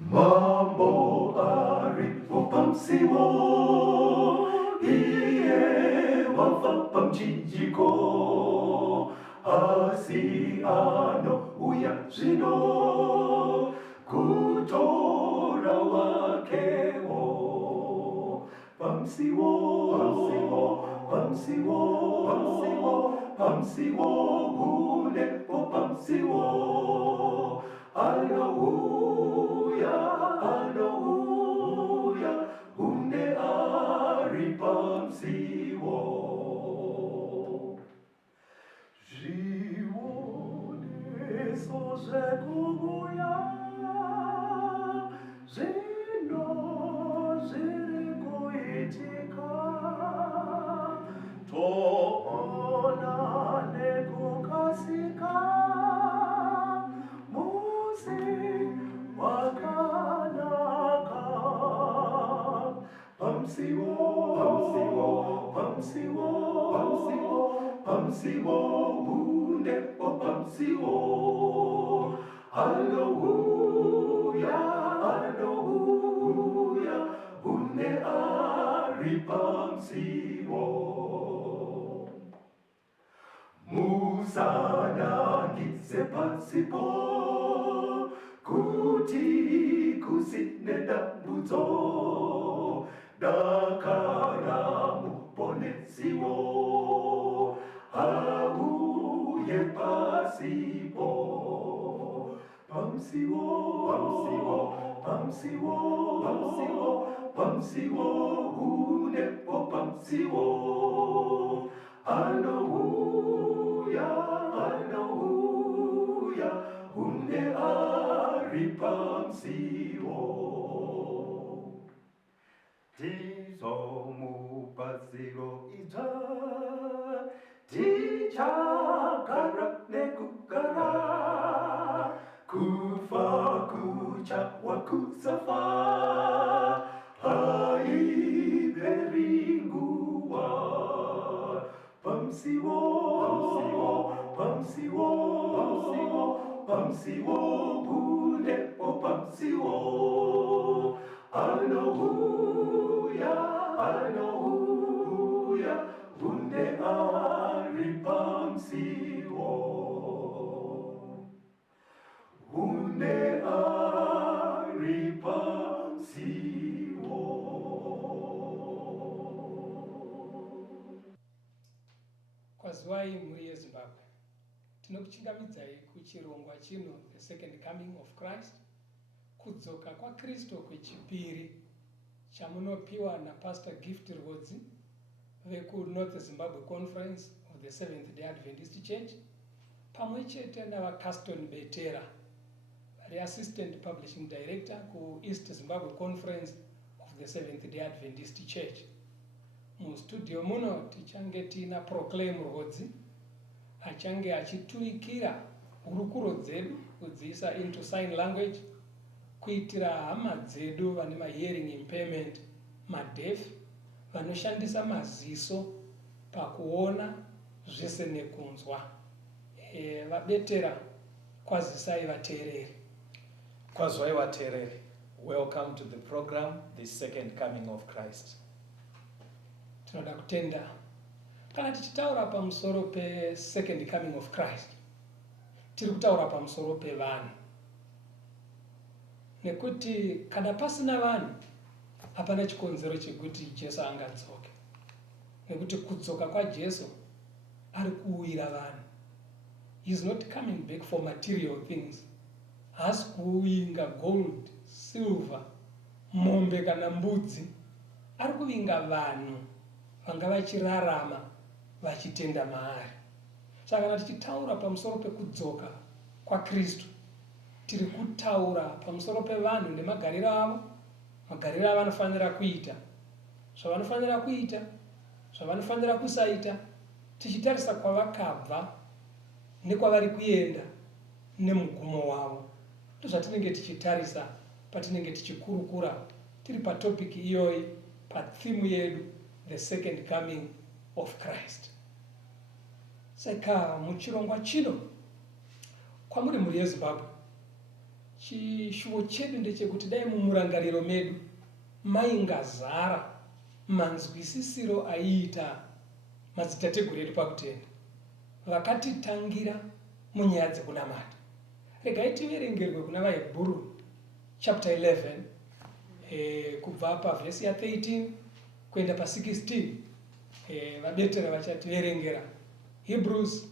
Mambo aripo pamsiwo iye wafapa mchinjiko asiano uya zvino kutora wakewo pamsiwo unepo pamsiwo Hallelujah, une aripamsiwo. Živone sože kuguja, žino žireko itika, to ona neko kasika, Pamsiwo, unepo pamsiwo. Hallelujah, une aripamsiwo. Musana ngitse pansipo, kuti kusine dambudzo, dakaramu ponesiwo, auye pasipo. Pamsiwo, unepo pamsiwo. Hallelujah, une aripamsiwo. Tizomupatsiro ija, tichagara nekugara, kufa kuchawa kusafa, haiberinguwa. Pamsiwo, unepo pamsiwo. Hallelujah, une aripamsiwo. Une aripamsiwo. Kwazwai muri yeZimbabwe. Tinokuchingamidzai kuchirongwa chino The Second Coming of Christ, kudzoka kwaKristu kwechipiri, chamunopiwa naPastor Gift Rhodzi veku-North Zimbabwe Conference of the Seventh-day Adventist Church, pamwechete navaCaston Betera, vari Assistant Publishing Director ku-East Zimbabwe Conference of the Seventh-day Adventist Church. Mustudio muno tichange tina Proclaim Rhodzi, achange achiturikira hurukuro dzedu kudziisa into sign language, kuitira hama dzedu vane ma-hearing impairment, madeaf, vanoshandisa maziso pakuona zvese nekunzwa. Vabetera, kwazisai vateereri. Kwazwai vateereri. Welcome to the program, The Second Coming of Christ. Tinoda kutenda. Kana tichitaura pamusoro pe Second Coming of Christ, tiri kutaura pamusoro pevanhu. Nekuti kana pasina vanhu, hapana chikonzero chekuti Jesu angadzoke. Nekuti kudzoka kwaJesu ari kuwira vanhu. He is not coming back for material things. Haasi kuvinga gold, silver, mombe kana mbudzi. Ari kuvinga vanhu vanga vachirarama vachitenda maari. Saka kana tichitaura pamusoro pekudzoka kwaKristu, tiri kutaura pamusoro pevanhu nemagariro avo, magariro avanofanira kuita, zvavanofanira kuita, zvavanofanira kusaita, tichitarisa kwavakabva nekwavari kuenda nemugumo wavo. Ndozvatinenge tichitarisa patinenge tichikurukura tiri patopiki iyoyi, pathimu yedu, The Second Coming of Christ. Saka muchirongwa chino kwamuri muri yeZimbabwe chishuvo chedu ndechekuti dai mumurangariro medu maingazara manzwisisiro aiita madzitateguru edu pakutenda vakatitangira munyaya dzekunamata. Regai tiverengerwe kuna vaHebheru chapter 11 kubva pavhesi ya13 kuenda pa16. Vabetera vachativerengera Hebrews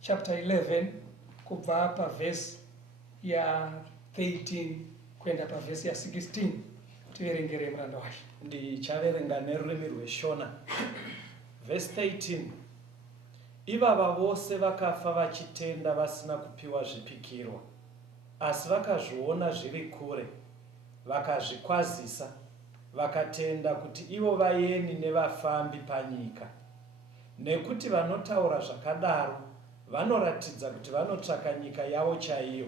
chapter 11 kubva pavhesi ya13 kuenda pavhesi ya16. Tiverengere muranda washo. Ndichaverenga nerurimi rweshona. Verse 13. Ivava vose vakafa vachitenda vasina kupiwa zvipikirwa, asi vakazviona zviri kure, vakazvikwazisa, vakatenda kuti ivo vayeni nevafambi panyika. Nekuti vanotaura zvakadaro vanoratidza kuti vanotsvaka nyika yavo chaiyo.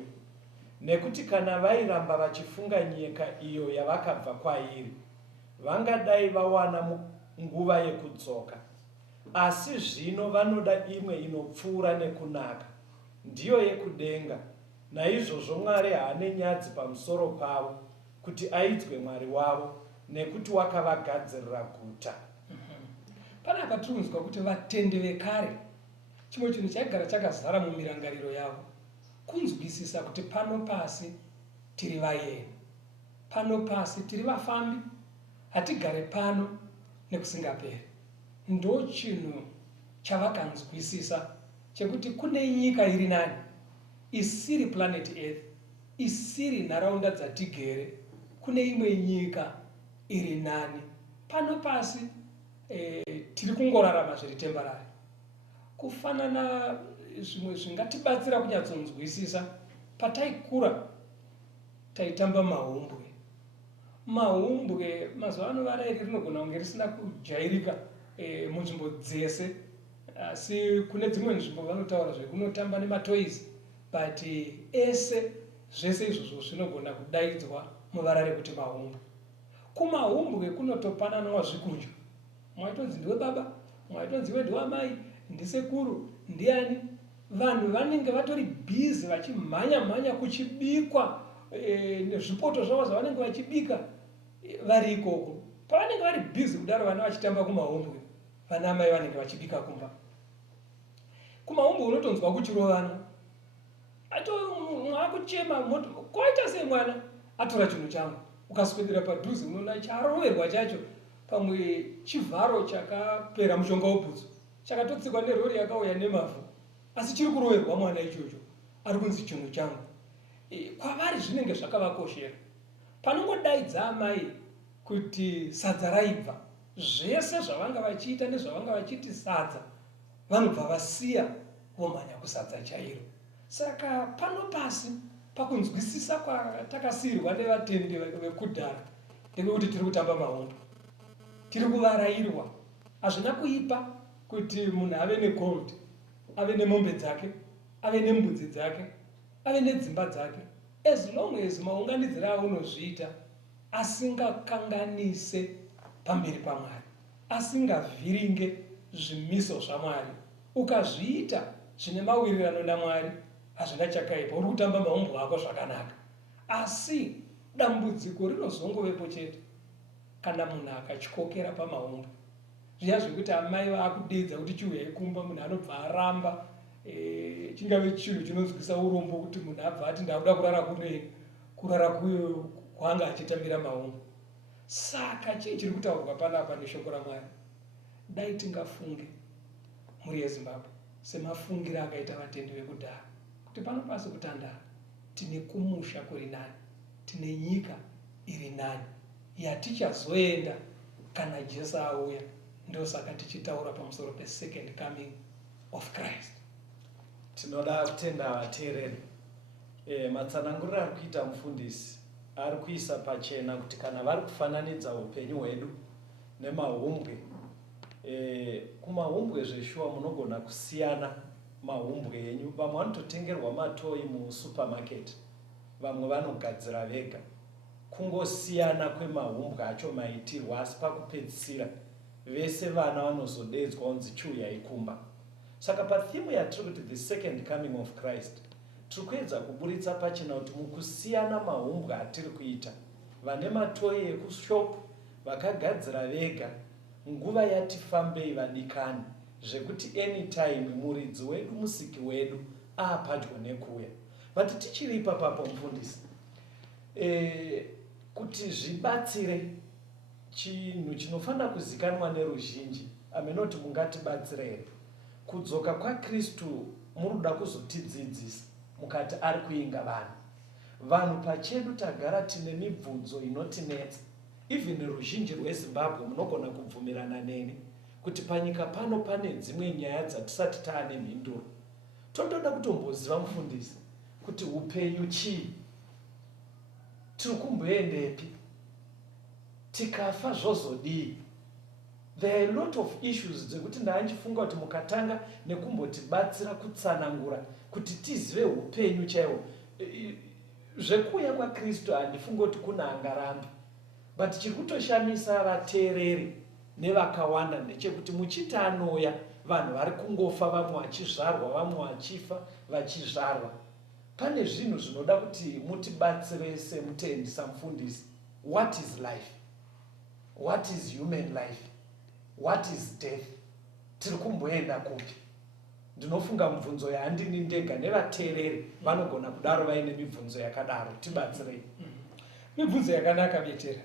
Nekuti kana vairamba vachifunga nyika iyo yavakabva kwairi, vangadai vawana nguva yekudzoka. Asi zvino vanoda imwe inopfuura nekunaka, ndiyo yekudenga. Naizvozvo Mwari haane nyadzi pamusoro pavo, kuti aidzwe Mwari wavo, nekuti wakavagadzirira guta. Panapa tirinzwa kuti vatendi vekare, chimwe chinhu chaigara chakazara mumirangariro yavo, kunzwisisa kuti pano pasi tiri vayeni, pano pasi tiri vafambi, hatigare pano nekusingaperi. Ndo chinhu chavakanzwisisa chekuti kune nyika iri nani, isiri planet Earth, isiri nharaunda dzatigere, kune imwe nyika iri nani. Pano pasi tiri kungorarama zviri temporary. Kufanana zvimwe zvingatibatsira kunyatsonzwisisa, pataikura taitamba mahumbwe. Mahumbwe mazuva ano vara iri rinogona kunge risina kujairika munzvimbo dzese, asi kune dzimwe nzvimbo vanotaura zvekunotamba nematoys, but ese zvese izvozvo zvinogona kudaidzwa muvara rekuti mahumbwe. Kumahumbwe kunotopananwa zvikudyo, mwaitozi ndiwe baba, mwaitozi iwe ndiwe mai, ndisekuru, ndiani. Vanhu vanenge vatori busy vachimhanya kuchibikwa nezvipoto zvavo zvavanenge vachibika vari ikoko. Pavanenge vari busy kudaro vana vachitamba kumahumbwe, vana mai vanenge vachibika kumba. Kumahumbwe unotonzwa kuchirovana, mwakuchema moto, kwaita sei mwana, atora chinhu changu. Ukaswedera padhuze unoona charoverwa chacho, pamwe chivharo chakapera mushonga webhutsu, chakatotsikwa nerori yakauya nemavhu, asi chiri kuroverwa mwana ichocho, ari kunzi chinhu changu. Kwavari zvinenge zvakavakoshera. Panongodaidza amai kuti sadza raibva, zvese zvavanga vachiita nezvavanga vachiti sadza, vanobva vasiya vomhanya kusadza chairo. Saka pano pasi pakunzwisisa kwatakasirwa nevatendi vekudhara, ndekuti tiri kutamba mahondo, tiri kuvarairwa. Hazvina kuipa kuti munhu ave negold, ave nemombe dzake, ave nembudzi dzake, ave nedzimba dzake, as long as maunganidziro aunozviita asingakanganise pamberi paMwari, asingavhiringe zvimiso zvaMwari. Ukazviita zvine mawirirano naMwari, hazvina chakaipa, uri kutamba maumbo ako zvakanaka. Asi dambudziko rinozongovepo chete kana munhu akatyokera pamaumbo. Zviya zvekuti amai vaakudedza kuti chiuyai kumba, munhu anobva aramba, chingave chinhu chinonzwisa urombo kuti munhu abva ati ndakuda kurara kunei, kurara kwanga achitambira maumbo. Saka chii chiri kutaurwa panapa neshoko raMwari? Dai tingafunge muri yeZimbabwe semafungiro akaita vatendi vekudhara, kuti pano pasi kutandara tine kumusha kuri nani, tine nyika iri nani yatichazoenda kana Jesu auya. Ndosaka tichitaura pamusoro pe-second coming of Christ. Tinoda kutenda vateereri. Matsananguriro ari kuita mufundisi ari kuisa pachena kuti kana vari kufananidza upenyu hwedu nemahumbwe, kumahumbwe zveshuwa munogona kusiyana mahumbwe enyu. Vamwe vanototengerwa matoyi musupermarket, vamwe vanogadzira vega. Kungosiyana kwemahumbwe acho maitirwa, asi pakupedzisira vese vana vanozodedzwa kunzi chiuyai kumba. Saka pathimu yatiri kuti the second coming of Christ, tiri kuedza kuburitsa pachena kuti mukusiyana maumbwa atiri kuita, vane matoyi ekushopu vakagadzira vega nguva yatifambei vadikani zvekuti anytime muridzi wedu musiki wedu apadyo nekuuya. But tichiripa papo mufundisi, kuti zvibatsire chinhu chinofanira kuzikanwa neruzhinji, amenoti mungatibatsire here, kudzoka kwaKristu munoda kuzotidzidzisa mukati ari kuinga vanhu pachedu tagara tine mibvunzo inotinetsa. Even ruzhinji rweZimbabwe munogona kubvumirana neni kuti panyika pano pane dzimwe nyaya dzatisati taane mhinduro. Totoda kutomboziva mufundisi kuti upenyu chii, tiri kumboendepi, tikafa zvozodii. There are a lot of issues dzekuti ndaanchifunga kuti mukatanga nekumbotibatsira kutsanangura kuti tizive upenyu chaihwo. Zvekuuya kwaKristu handifunga kuti kuna angarambi, but chiri kutoshamisa vateereri nevakawanda ndechekuti muchiti anouya vanhu vari kungofa, vamwe vachizvarwa, vamwe vachifa vachizvarwa. Pane zvinhu zvinoda kuti mutibatsire semutendi, samufundisi. What is life? What is human life? What is death? Tiri kumboenda kupi? Ndinofunga mibvunzo yahandini ndega, nevateereri vanogona kudaro vaine mibvunzo yakadaro. Tibatsirei. Mibvunzo yakanaka Betera.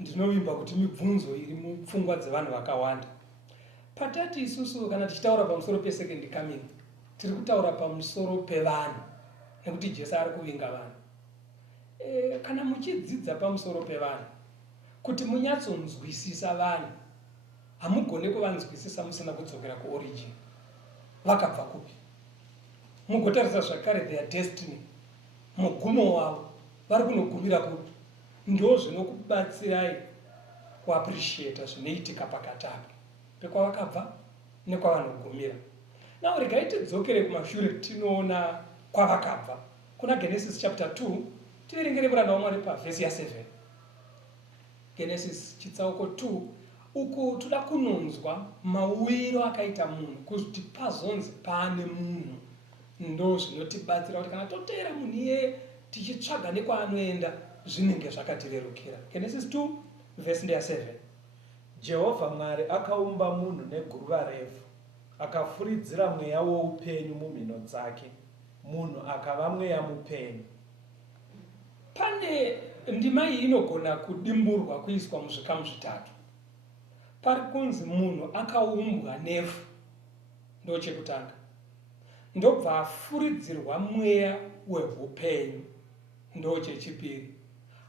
Ndinovimba kuti mibvunzo iri mupfungwa dzevanhu vakawanda. Patati isusu kana tichitaura pamusoro pesecond coming, tiri kutaura pamusoro pevanhu, nekuti Jesu ari kuvinga vanhu. Kana muchidzidza pamusoro pevanhu, kuti munyatsonzwisisa vanhu, hamugone kuvanzwisisa musina kudzokera kuorigin. Vakabva kupi? Mugotarisa zvakare their destiny, mugumo wavo, vari kunogumira kupi? Ndo zvinokubatsirai kuappreciata zvinoitika pakati apo pekwavakabva nekwavanogumira. Now regai tidzokere kumashure tinoona kwavakabva. Kuna Genesis chapter 2, tiverengere muranda waMwari pavhesi ya 7. Genesis chitsauko 2, uku toda kunonzwa mauwiro akaita munhu, kuti pazonzi pane munhu. Ndo zvinotibatsira kuti kana toteera munhu iye tichitsvaga nekwaanoenda zvinenge zvakatirerukira. Genesis 2 vhesi ndeya 7. Jehovha Mwari akaumba munhu neguruva refu, akafuridzira mweya woupenyu mumhino dzake, munhu akava mweya mupenyu. Pane ndima iyi inogona kudimburwa kuiswa muzvikamu zvitatu. Pari kunzi munhu akaumbwa nefu, ndo chekutanga. Ndobva afuridzirwa mweya weupenyu, ndo chechipiri.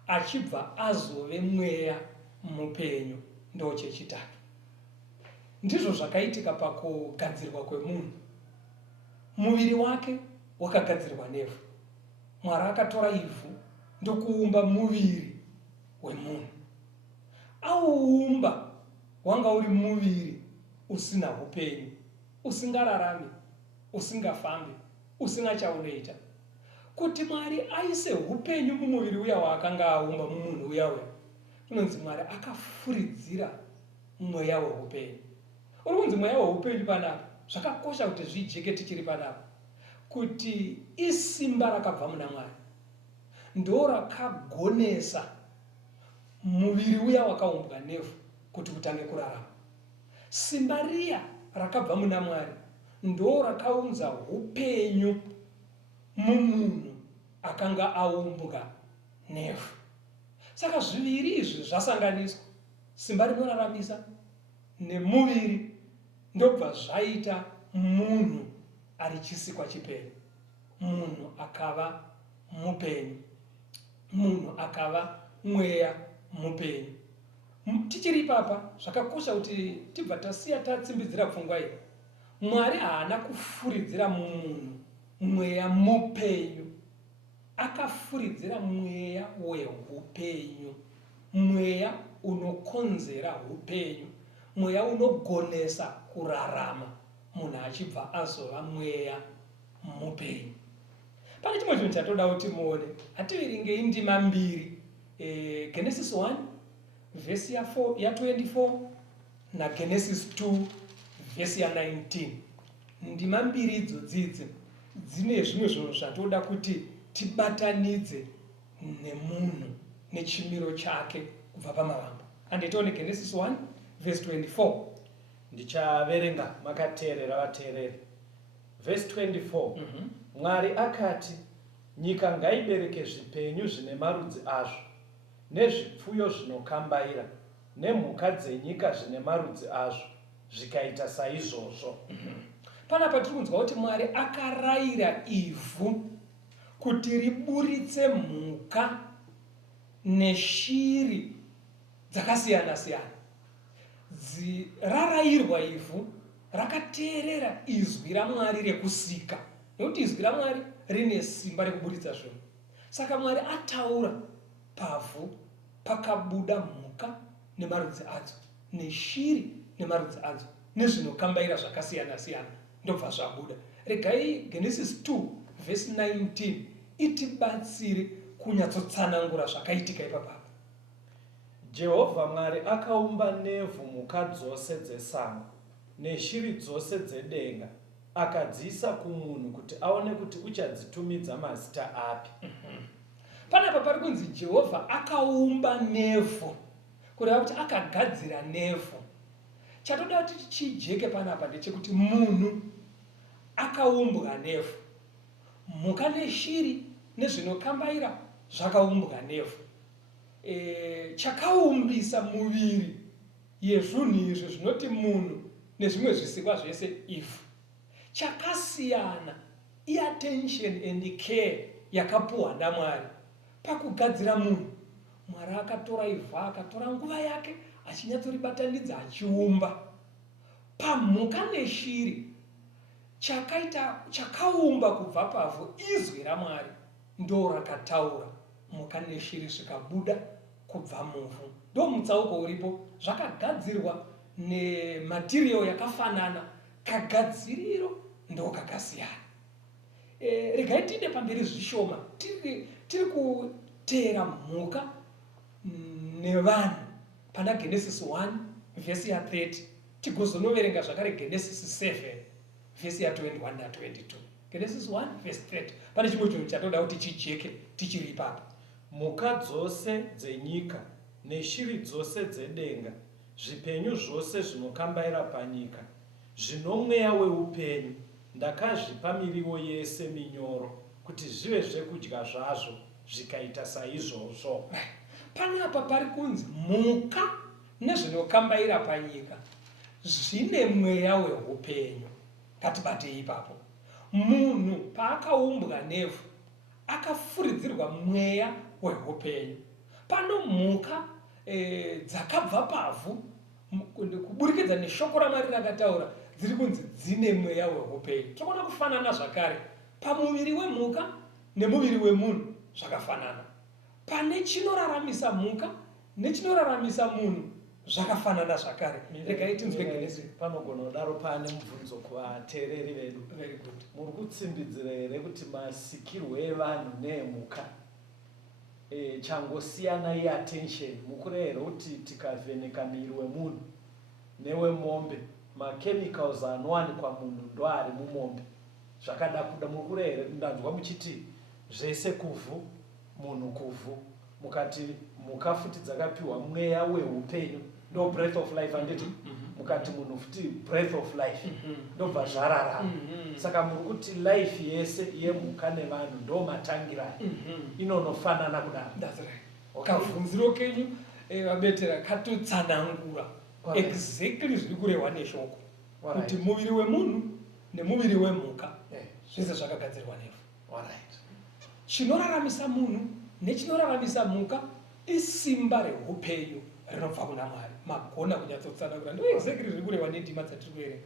Achibva azove mweya mupenyu, ndo chechitatu. Ndizvo zvakaitika pakugadzirwa kwemunhu. Muviri wake wakagadzirwa nefu. Mwari akatora ivhu ndokuumba muviri wemunhu. Auumba wanga uri muviri usina upenyu, usingararami, usingafambi, usina chaunoita. Kuti Mwari aise upenyu mumuviri uya waakanga aumba mumunhu uya, kunonzi Mwari akafuridzira mweya weupenyu. Uri kunzi mweya weupenyu panapa, zvakakosha kuti zvijeke tichiri panapa, kuti isimba rakabva muna Mwari ndo rakagonesa muviri uya wakaumbwa nefu kuti utange kurarama. Simba riya rakabva muna Mwari ndo rakaunza upenyu mumunhu akanga aumbwa nefu. Saka zviviri izvi zvasanganiswa, simba rinoraramisa nemuviri, ndobva zvaita munhu ari chisikwa chipenyu. Munhu akava mupenyu, munhu akava mweya mupenyu. Tichiri papa zvakakosha kuti tibva tasiya tatsimbidzira pfungwa iyi. Mwari haana kufuridzira munhu mweya mupenyu, akafuridzira mweya weupenyu, mweya unokonzera upenyu, mweya unogonesa kurarama munhu achibva azova mweya mupenyu. Pane chimwe chinhu chatoda kuti muone, hativerengei ndima mbiri, Genesis 1 vhesi ya 24 na Genesis 2 vhesi ya 19. Ndima mbiri idzo dzidzi dzine zvimwe zvinhu zvatoda kuti tibatanidze nemunhu nechimiro chake kubva pamavambo. Handitione Genesis 1 verse 24. Ndichaverenga makateerera vateereri. Verse 24. Mwari akati, nyika ngaibereke zvipenyu zvine marudzi azvo, nezvipfuyo zvinokambaira, nemhuka dzenyika zvine marudzi azvo, zvikaita saizvozvo. Panapa tiri kunzwa kuti Mwari akarayira ivhu kuti riburitse mhuka neshiri dzakasiyana-siyana. Rarayirwa ivhu rakateerera izwi raMwari rekusika, nekuti izwi raMwari rine simba rekuburitsa zvinhu. Saka Mwari ataura, pavhu pakabuda mhuka nemarudzi adzo, neshiri nemarudzi adzo, nezvinokambaira zvakasiyana-siyana, ndobva zvabuda. Regai Genesis 2 verse 19 itibatsire kunyatsotsanangura zvakaitika ipapa. Jehovha Mwari akaumba nevhu mhuka dzose dzesango neshiri dzose dzedenga, akadziisa kumunhu kuti aone kuti uchadzitumidza mazita api. Panapa pari kunzi Jehovha akaumba nevhu, kureva kuti akagadzira nevhu. Chatoda kuti chijeke panapa ndechekuti munhu akaumbwa nevhu, mhuka neshiri nezvinokambaira zvakaumbwa nevhu. Chakaumbisa muviri yezvinhu izvi zvinoti munhu nezvimwe zvisikwa zvese ivhu. Chakasiyana iattention and care yakapuwa naMwari pakugadzira munhu. Mwari akatora ivhu, akatora nguva yake achinyatsoribataridza achiumba. Pamhuka neshiri chakaumba kubva pavhu izwi raMwari ndo rakataura, mhuka neshiri zvikabuda kubva muvhu. Ndo mutsauko uripo, zvakagadzirwa nematerial yakafanana, kagadziriro ndo kakasiyana. Regai tiende pamberi zvishoma, tiri kuteera mhuka nevanhu pana Genesis 1 vhesi ya 30, tigozonoverenga zvakare Genesis 7 vhesi ya 21 na22. Genesis 1 verse 30, pane chimwe chinhu chatoda kuti chijeke tichiri ipapo. Mhuka dzose dzenyika neshiri dzose dzedenga, zvipenyu zvose zvinokambaira panyika, zvino mweya weupenyu, ndakazvipa miriwo yese minyoro kuti zvive zvekudya zvazvo, zvikaita saizvozvo. Panapa pari kunzi mhuka nezvinokambaira panyika zvine mweya weupenyu. Ngatibatei ipapo. Munhu paakaumbwa nevhu akafuridzirwa mweya weupenyu. Pano mhuka dzakabva pavhu kuburikidza neshoko raMwari rakataura, dziri kunzi dzine mweya weupenyu. Tinoona kufanana zvakare pamuviri wemhuka nemuviri wemunhu zvakafanana. Pane chinoraramisa mhuka nechinoraramisa munhu zvakafanana zvakare. Regai tinzwe Genesis. Panogona kudaro pane mubvunzo kuvateereri vedu. Very good. Muri kutsimbidzira here kuti masikirwo evanhu neemhuka changosiyana iattention? Mukure here kuti tikavheneka miri wemunhu newemombe, machemicals anowanikwa munhu ndo ari mumombe zvakada kuda? Mukure here? Ndanzwa muchiti zvese kuvhu, munhu kuvhu, mukati mhuka futi dzakapiwa mweya weupenyu, ndo breath of life handiti? Mukati munhu futi breath of life, ndobva zvararama. Saka muri kuti life yese yemhuka nevanhu ndo matangira inonofanana kudaro. That's right. Kavhunziro kenyu vabetera katotsanangura exactly zviri kurehwa neshoko, kuti muviri wemunhu nemuviri wemhuka zvese zvakagadzirwa nevhu. Chinoraramisa munhu nechinoraramisa mhuka isimba reupenyu rinobva kuna Mwari. Magona kunyatsotsanangura, ndo exactly zviri kurehwa nedhima dzatiri kuerenga.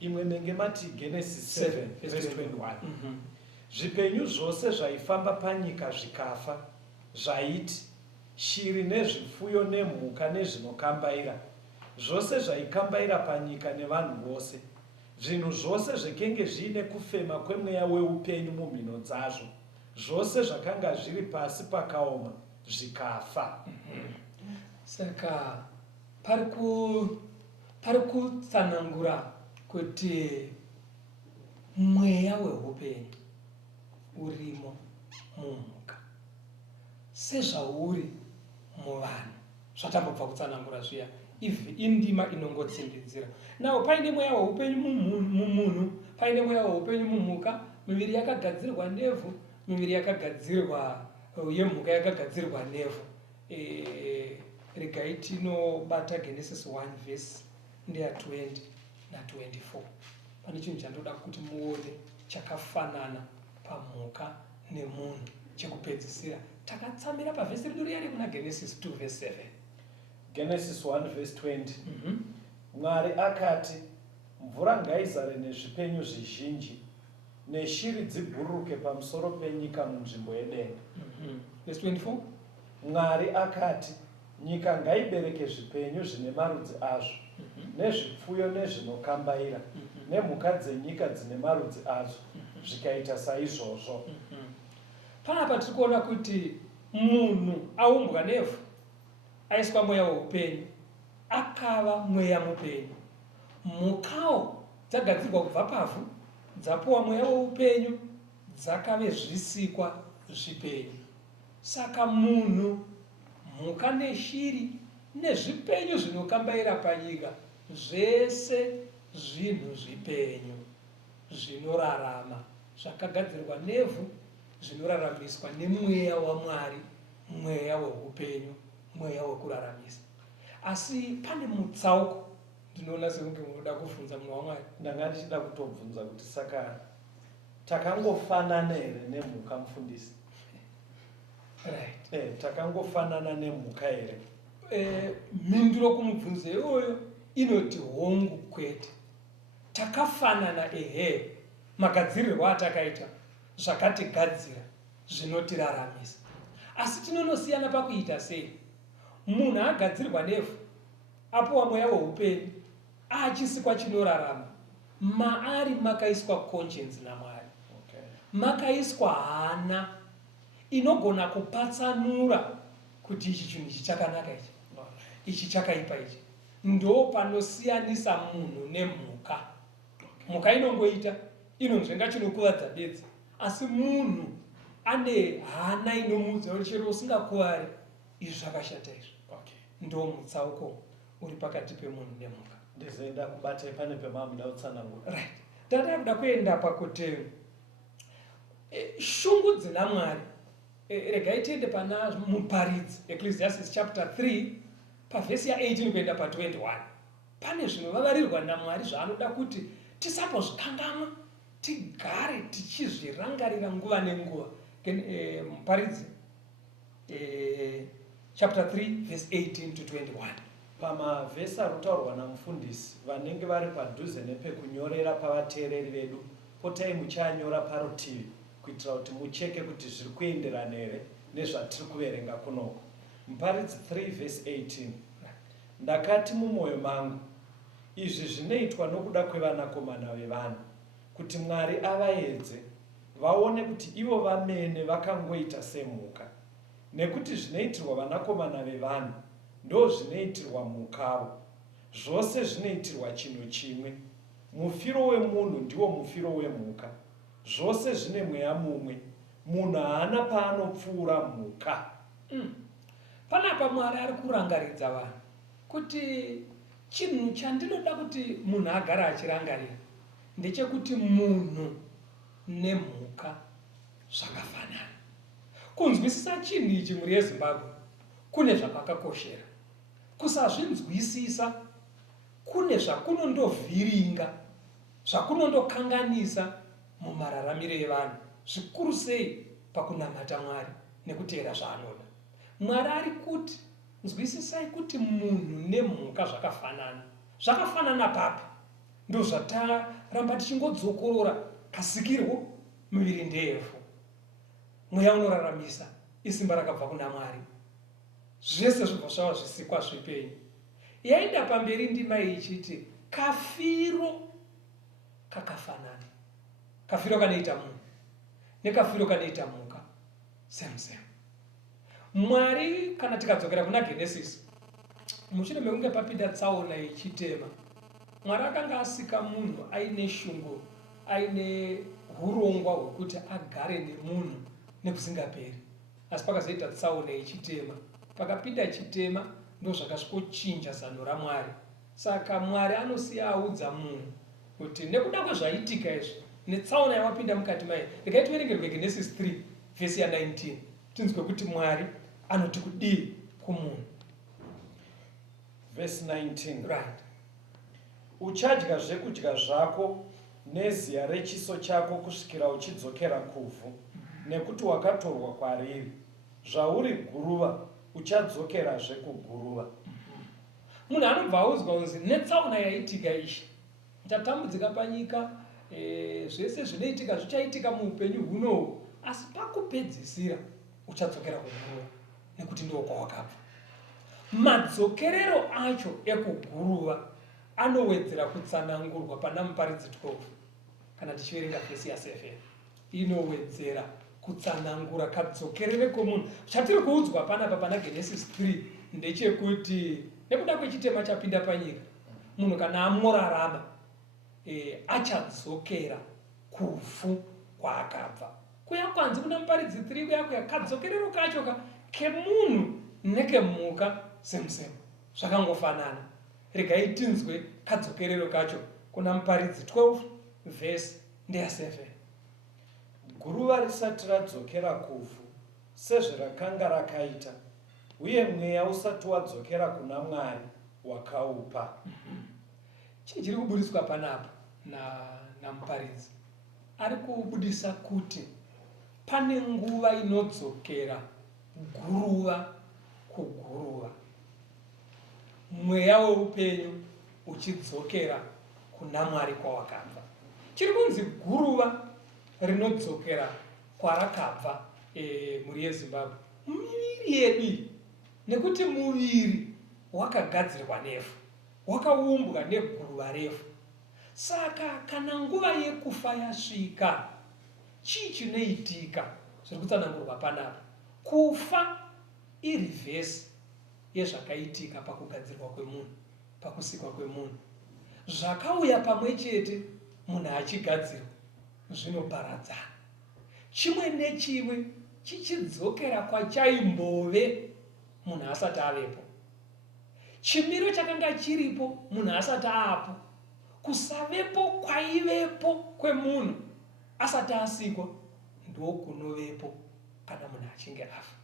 Imwe menge mati Genesis 7 verse 21. Zvipenyu zvose zvaifamba panyika zvikafa, zvaiti shiri nezvipfuyo nemhuka nezvinokambaira, zvose zvaikambaira panyika nevanhu vose, zvinhu zvose zvekenge zviine kufema kwemweya weupenyu mumhino dzazvo, zvose zvakanga zviri pasi pakaoma zvikafa. Saka pari kutsanangura kuti mweya weupenyu urimo mumhuka sezvauri muvanhu. Zvatambobva kutsanangura zviya, indima inongotsindidzira. Nawo paine mweya weupenyu mumunhu, paine mweya weupenyu mumhuka, miviri yakagadzirwa nevhu, miviri yakagadzirwa yemhuka yakagadzirwa nevhu. Regai tinobata Genesis 1 verse ndeya 20 na 24. Pane chinhu chandoda kuti muone chakafanana pamhuka nemunhu chekupedzisira. Takatsamira pavhesi ridu riya kuna Genesis 2 verse 7. Genesis 1 verse 20. Mwari akati, mvura ngaizare nezvipenyu zvizhinji neshiri dzibhururuke pamusoro penyika munzvimbo yedenga. Verse 24. Mwari akati, nyika ngaibereke zvipenyu zvine marudzi azvo, nezvipfuyo nezvinokambaira, nemhuka dzenyika dzine marudzi adzo, zvikaita saizvozvo. Panapa tiri kuona kuti munhu aumbwa nevhu, aiswa mweya weupenyu, akava mweya mupenyu. Mhukawo dzagadzirwa kubva pavhu, dzapuwa mweya weupenyu, dzakave zvisikwa zvipenyu. Saka munhu, mhuka neshiri nezvipenyu zvinokambaira panyika, zvese zvinhu zvipenyu zvinorarama, zvakagadzirwa nevhu, zvinoraramiswa nemweya waMwari, mweya weupenyu, mweya wekuraramisa. Asi pane mutsauko ndinoona sekunge munoda kubvunza munhu waMwari. Ndanga ndichida kutobvunza kuti saka takangofanana here nemhuka, mufundisi? Right. Takangofanana nemhuka here? Mhinduro kumubvunzo iyoyo inoti hongu kwete. Takafanana ehe, magadzirirwo atakaita zvakatigadzira zvinotiraramisa. Asi tinonosiyana pakuita sei. Munhu agadzirwa nevhu, apuwa mweya weupenyu, achisikwa chinorarama, maari makaiswa conscience naMwari. Makaiswa hana inogona kupatsanura kuti ichi chinhu ichi chakanaka ichi, ichi chakaipa ichi. Ndo panosiyanisa munhu nemhuka. Mhuka inongoita, inonzvenga chinokuvadza bedzi, asi munhu ane hana inomuudza kuti chero usingakuvari izvi zvakashata izvi. Ndo mutsauko uri pakati pemunhu nemhuka. Ndizoenda kubata pane pemamuda utsanangura. Right. Ndada kuda kuenda pakuti shungu dzinaMwari. Regai tiende pana muparidzi, Ecclesiastes chapter 3 pavhesi ya18 kuenda pa21. Pane zvinovavarirwa naMwari zvaanoda kuti tisambozvikanganwa, tigare tichizvirangarira nguva nenguva. Muparidzi chapter 3 verse 18 to 21. Pamavhesi arutaurwa namufundisi, vanenge vari padhuze nepekunyorera pavateereri vedu, potai muchanyora parutivi kuitira kuti mucheke kuti zviri kuenderana here nezvatiri kuverenga kunoko. Muparidzi 3 verse 18. Ndakati mumwoyo mangu, izvi zvinoitwa nokuda kwevanakomana vevanhu, kuti Mwari avaedze, vaone kuti ivo vamene vakangoita semhuka, nekuti zvinoitirwa vanakomana vevanhu ndo zvinoitirwa mhukawo. Zvose zvinoitirwa chinhu chimwe. Mufiro wemunhu ndiwo mufiro wemhuka. Zvose zvine mweya mumwe. Munhu haana paanopfuura mhuka. Panapa Mwari ari kurangaridza vanhu kuti chinhu chandinoda kuti munhu agare achirangarira ndechekuti munhu nemhuka zvakafanana. Kunzwisisa chinhu ichi muri yeZimbabwe kune zvakakakoshera. Kusazvinzwisisa kune zvakunondovhiringa, zvakunondokanganisa mumararamiro evanhu, zvikuru sei pakunamata Mwari nekuteera zvaanoda. Mwari ari kuti nzwisisai kuti munhu nemhuka zvakafanana. Zvakafanana papi? Ndo zvataramba tichingodzokorora. Kasikirwo miviri ndeyevhu, mweya unoraramisa, isimba rakabva kuna Mwari. Zvese zvibva zvava zvisikwa zvipenyu. Yaenda pamberi ndima ichiti kafiro kakafanana. Kafiro kanoita munhu nekafiro kanoita mhuka same. Mwari, kana tikadzokera kuna Genesis, mushure mekunge papinda tsaona ichitema, Mwari akanga asika munhu aine shungu, aine urongwa hwekuti agare nemunhu nekusingaperi. Asi pakazoita tsaona yechitema, pakapinda chitema ndo zvakasvikochinja zano raMwari. Saka Mwari anosiya audza munhu kuti nekuda kwezvaitika izvi netsaona yawapinda mukati mayo. Regai tiverengerwe Genesis 3 vhesi ya19 tinzwe kuti Mwari anoti kudii kumunhu. Verse 19. Right. Uchadya zvekudya zvako neziya rechiso chako kusvikira uchidzokera kuvhu, nekuti wakatorwa kwariri. Zvauri guruva uchadzokerazve kuguruva. Munhu anobva audzwa kunzi netsaona yaitika izvi tatambudzika panyika, zvese zvinoitika zvichaitika muupenyu hunohu, asi pakupedzisira uchadzokera kuguruva nekuti ndo kwawakabva. Madzokerero acho ekuguruva anowedzera kutsanangurwa pana Muparidzi 12 kana tichiverenga vhesi ya7 inowedzera kutsanangura kadzokerere komunhu. Chatiri kuudzwa panapa pana Genesis 3 ndechekuti nekuda kwechitema chapinda panyika, munhu kana amorarama achadzokera kuvhu kwaakabva. Kuya kwanzi kuna Muparidzi 3 kuya kadzokerero kacho kemunhu nekemhuka semusemu zvakangofanana. Regai tinzwe kadzokerero kacho kuna Muparidzi 12 vhesi ndeya7. Guruva risati radzokera kuvhu sezvirakanga rakaita, uye mweya usati wadzokera kuna Mwari wakaupa. Chii chiri kubudiswa panapa naMuparidzi? Ari kubudisa kuti pane nguva inodzokera guruva kuguruva, mweya weupenyu uchidzokera kuna Mwari kwawakabva. Chiri kunzi guruva rinodzokera kwarakabva mhuri yeZimbabwe miviri yedu, nekuti muviri wakagadzirwa nevhu, wakaumbwa neguruva revhu. Saka kana nguva yekufa yasvika, chii chinoitika? Zviri kutsanangurwa panapa. Kufa iri vhesi yezvakaitika pakugadzirwa kwemunhu, pakusikwa kwemunhu. Zvakauya pamwe chete munhu achigadzirwa zvinoparadzana, chimwe nechimwe chichidzokera kwachaimbove munhu asati avepo. Chimiro chakanga chiripo munhu asati aapo, kusavepo kwaivepo kwemunhu asati asikwa ndokunovepo kana munhu achinge afa.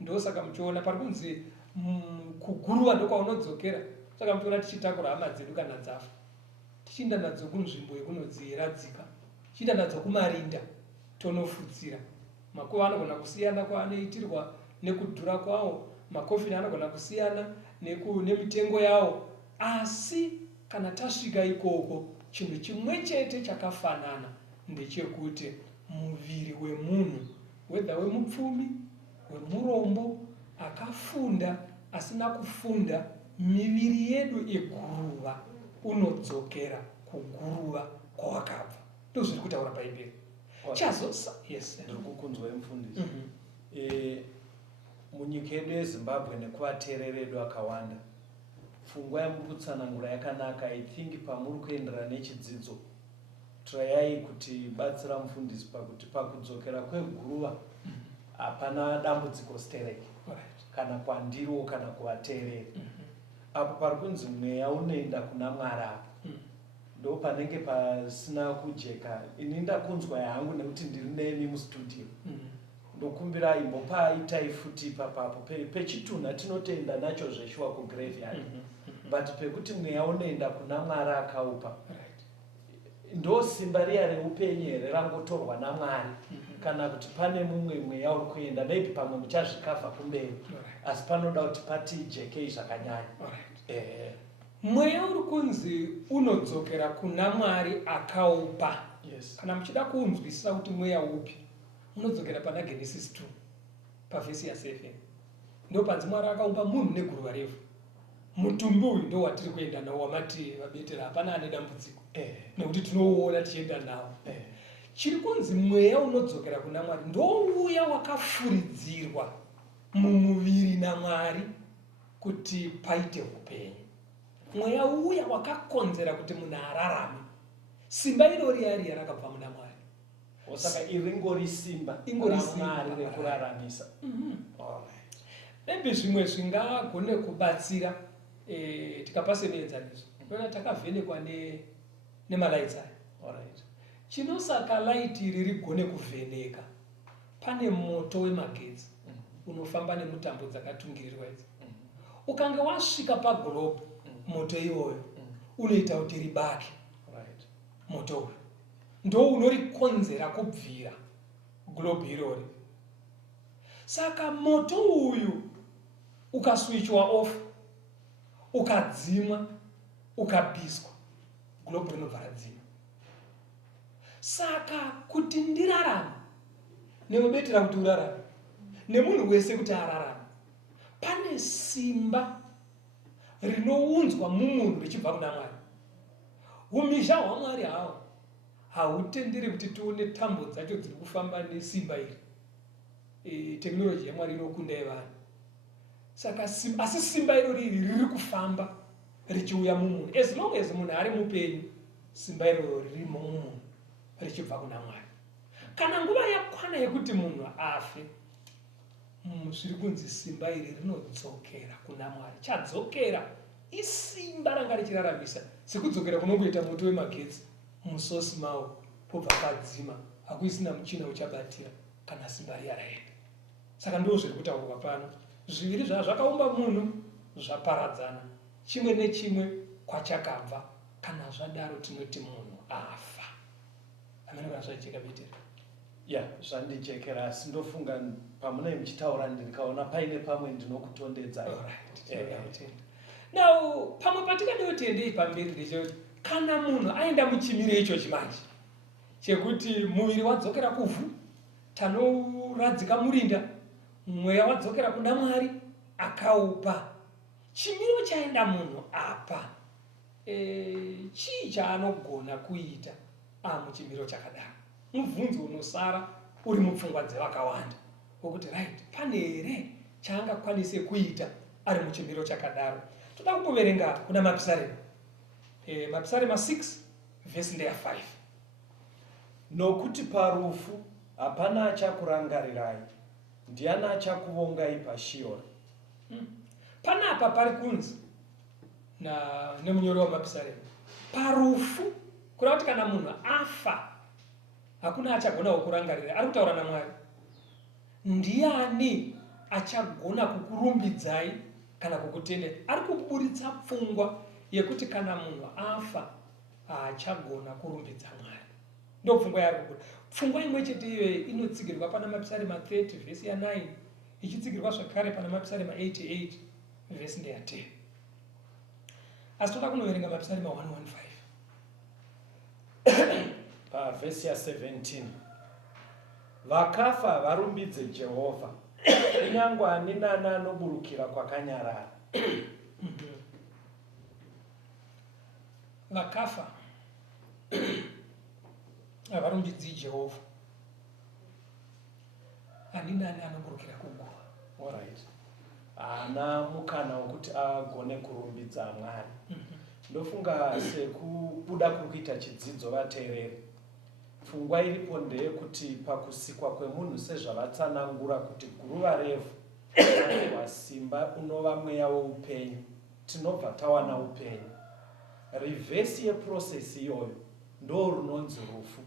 Ndosaka muchiona pari kunzi kuguruva ndokwaunodzokera. Saka muchiona tichitakura hama dzedu kana dzafa, tichienda nadzo kunzvimbo yekunodziradzika, tichienda nadzo kumarinda tonofudzira. Makuva anogona kusiyana kwaanoitirwa nekudhura kwawo, makofini anogona kusiyana nemitengo yawo, asi kana tasvika ikoko chinhu chimwe chete chakafanana ndechekuti muviri wemunhu, wedha wemupfumi, wemurombo, akafunda asina kufunda, miviri yedu iguruva unodzokera kuguruva kwawakabva. Ndozviri kutaura Bhaibheri. Chazosa yes, ndiri kukunzwa mufundisi. Munyika yedu yeZimbabwe nekuvateereri vedu akawanda, pfungwa yamuri kutsanangura yakanaka. I think pamuri kuenderana nechidzidzo, trayai kuti batsira mufundisi pakuti pakudzokera kweguruva hapana dambudziko stereki kana kwandiriwo kana kuvateereri. Apo pari kunzi mweya unoenda kuna Mwari apo ndo panenge pasina kujeka. Ini ndakunzwa yangu nekuti ndiri nemi mustudio, ndokumbira imbopaitai futi ipapapo pechitunha tinotoenda nacho zveshuwa kugraveyard, but pekuti mweya unoenda kuna Mwari akaupa, ndo simba riya reupenyu here rangotorwa naMwari, kana kuti pane mumwe mweya uri kuenda, maybe pamwe muchazvikavha kumberi, asi panoda kuti patijekei zvakanyanya. Mweya uri kunzi unodzokera kuna Mwari akaupa. Yes. Kana muchida kunzwisisa kuti mweya upi, unodzokera pana Genesis 2 pavhesi ya7. Ndo panzi Mwari akaumba munhu neguruva revhu. Mutumbi uyu ndo watiri kuenda nawo, wamati vabetera, hapana ane dambudziko, nekuti tinouona tichienda nawo. Chiri kunzi mweya unodzokera kuna Mwari ndouya wakafuridzirwa mumuviri naMwari kuti paite upenyu. Mweya uya wakakonzera kuti munhu ararame. Simba irori yari yarakabva muna Mwari. Osaka iringori simba Ingori simba raMwari rekuraramisa. Alright. Maybe zvimwe zvingagone kubatsira tikapasevedza ndizvo. Kuona takavhenekwa nemalaitsi aya. Alright. Chinosaka laiti iri rigone kuvheneka, pane moto wemagetsi unofamba nemutambo dzakatungirirwa idzi. Ukange wasvika paglobe, moto iwoyo unoita kuti ribake. Right. Moto uyu ndo unorikonzera kubvira globe irori. Saka moto uyu ukaswichwa off, ukadzimwa, ukabviswa, globe rinobva radzima. Saka kuti ndirarame, nemubetera kuti urarame, nemunhu wese kuti ararame, pane simba rinounzwa mumunhu richibva kuna Mwari. Umhizha hwaMwari hawo hautenderi kuti tione tambo dzacho dziri kufamba nesimba iri. Teknoloji yaMwari inokunda yevanhu. Saka asi simba irori riri kufamba richiuya mumunhu. As long as munhu ari mupenyu, simba iroro riri mumunhu richibva kuna Mwari. Kana nguva yakwana yekuti munhu afe, zviri kunzi simba iri rinodzokera kuna Mwari. Chadzokera isimba ranga richiraramisa, sekudzokera kunongoita moto wemagetsi musosi mawo pobva padzima, hakuisina muchina uchabatira kana simba riya raenda. Saka ndo zviri kutaurwa pano. Zviviri zvakaumba munhu zvaparadzana, chimwe nechimwe kwachakabva. Kana zvadaro tinoti munhu afa. Amene kana zvajeka betera. Ya, zvandijekera asi ndofunga pamune muchitaura ndikaona paine pamwe ndinokutondedza. Now, pamwe patingade tendei pamberi ndechekuti kana munhu aenda muchimiro icho chimanje chekuti muviri wadzokera kuvhu, tanoradzika murinda, mweya wadzokera kuna Mwari akaupa, chimiro chaenda munhu apa, chii chaanogona kuita muchimiro chakadaro? Mubvunzo unosara uri mupfungwa dzevakawanda wokuti right, pane here chaangakwanise kuita ari muchimiro chakadaro. Toda kuverenga kuna Mapisarema. Mapisarema 6 vhesi ndeya 5. Nokuti parufu hapana achakurangarirai, ndiani achakuvongai paSheol. Panapa pari kunzi nemunyori waMapisarema, parufu kureva kuti kana munhu afa hakuna achagona kukurangarira. Ari kutaura naMwari. Ndiani achagona kukurumbidzai kana kukutendera? Ari kuburitsa pfungwa yekuti kana munhu afa haachagona kurumbidza Mwari. Ndo pfungwa yaari kubuda. Pfungwa imwe chete iyoyo inotsigirwa pana Mapisarema 30 vhesi ya 9, ichitsigirwa zvakare pana Mapisarema 88 vhesi ndeya 10. Asi toda kunoverenga Mapisarema 115 pavhesi ya 17. Vakafa varumbidze Jehovha, kunyange ani nani anoburukira kwakanyarara. Vakafa havarumbidzi Jehovha, ani nani anoburukira kuguva. Alright. Haana mukana wekuti agone kurumbidza Mwari. Ndofunga sekubuda kuri kuita chidzidzo vateereri, pfungwa iripo ndeyekuti pakusikwa kwemunhu sezvavatsanangura kuti guruva revhu rinowa simba unova mweya woupenyu, tinobva tawana upenyu. Rivhesi yeprosesi iyoyo ndo runonzi rufu.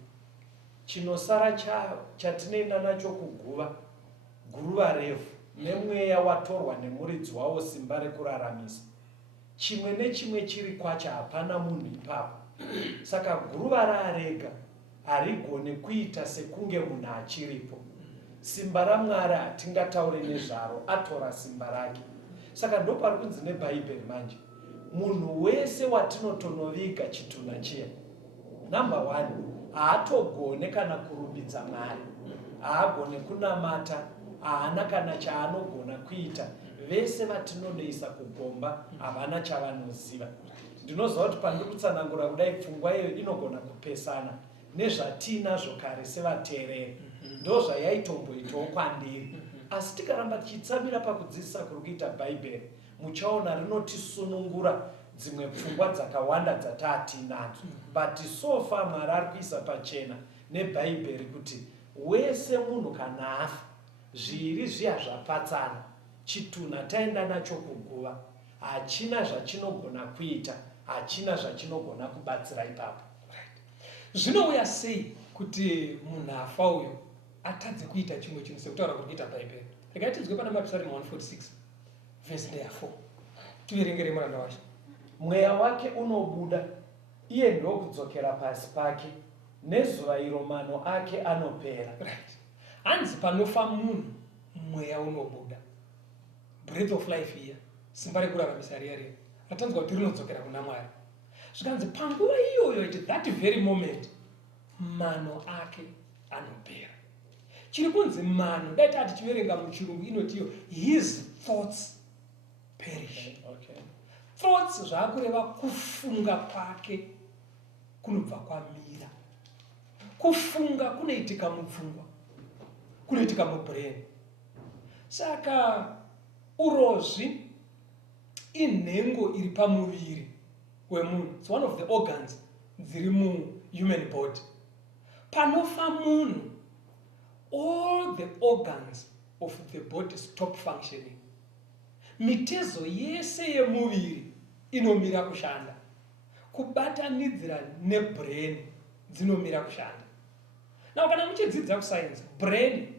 Chinosara chatinoenda nacho kuguva, guruva revhu nemweya watorwa nemuridzi wawo simba rekuraramisa. Chimwe nechimwe chiri kwacho, hapana munhu ipapo. Saka guruva raarega harigone kuita sekunge munhu achiripo. Simba raMwari hatingataure nezvaro, atora simba rake. Saka ndo pari kunzi neBhaibheri manje, munhu wese watinotonoviga chitunha chiya, namba 1, haatogone kana kurumbidza Mwari, haagone kunamata, haana kana chaanogona kuita. Vese vatinodeisa kugomba havana chavanoziva. Ndinoziva kuti pandiri kutsanangura kudai, pfungwa iyo inogona kupesana nezvatinazvo kare sevateereri. Ndo zvayaitomboitawo kwandiri. Asi tikaramba tichitsamira pakudzidzisa kuri kuita Bhaibheri, muchaona rinotisunungura dzimwe pfungwa dzakawanda dzataatinadzo. But so far Mwari ari kuisa pachena nebhaibheri kuti wese munhu kana afa zviri zviya zvapatsana chitunha taenda nacho kuguva hachina zvachinogona kuita, hachina zvachinogona kubatsira ipapo. Zvinouya sei kuti munhu afa uyu atadze kuita chimwe chinhu sekutaura kuri kuita bhaibheri? Regai tidzwe pana Mapisarema 146 vhesi ndeya 4 tiverengere muranda wacho. Mweya wake unobuda, iye ndokudzokera pasi pake, nezuva iro mano ake anopera. Hanzi panofa munhu mweya unobuda, breath of life iya, simba rekuraramisa riya riya ratanzwa kuti rinodzokera kuna Mwari. Zvikanzi panguva iyoyo, at that very moment, mano ake anopera. Chiri kunzi mano, dai tati chiverenga muchirungu inotiyo his thoughts perish. Okay. Thoughts zvakureva kufunga kwake kunobva kwamira. Kufunga kunoitika mupfungwa, kunoitika mubrain. Saka urozvi inhengo iri pamuviri wemunhu. It's one of the organs dziri muhuman body. Panofa munhu, all the organs of the body stop functioning. Mitezo yese yemuviri inomira kushanda, kubatanidzira nebrain dzinomira kushanda. Now kana muchidzidza kusainzi, brain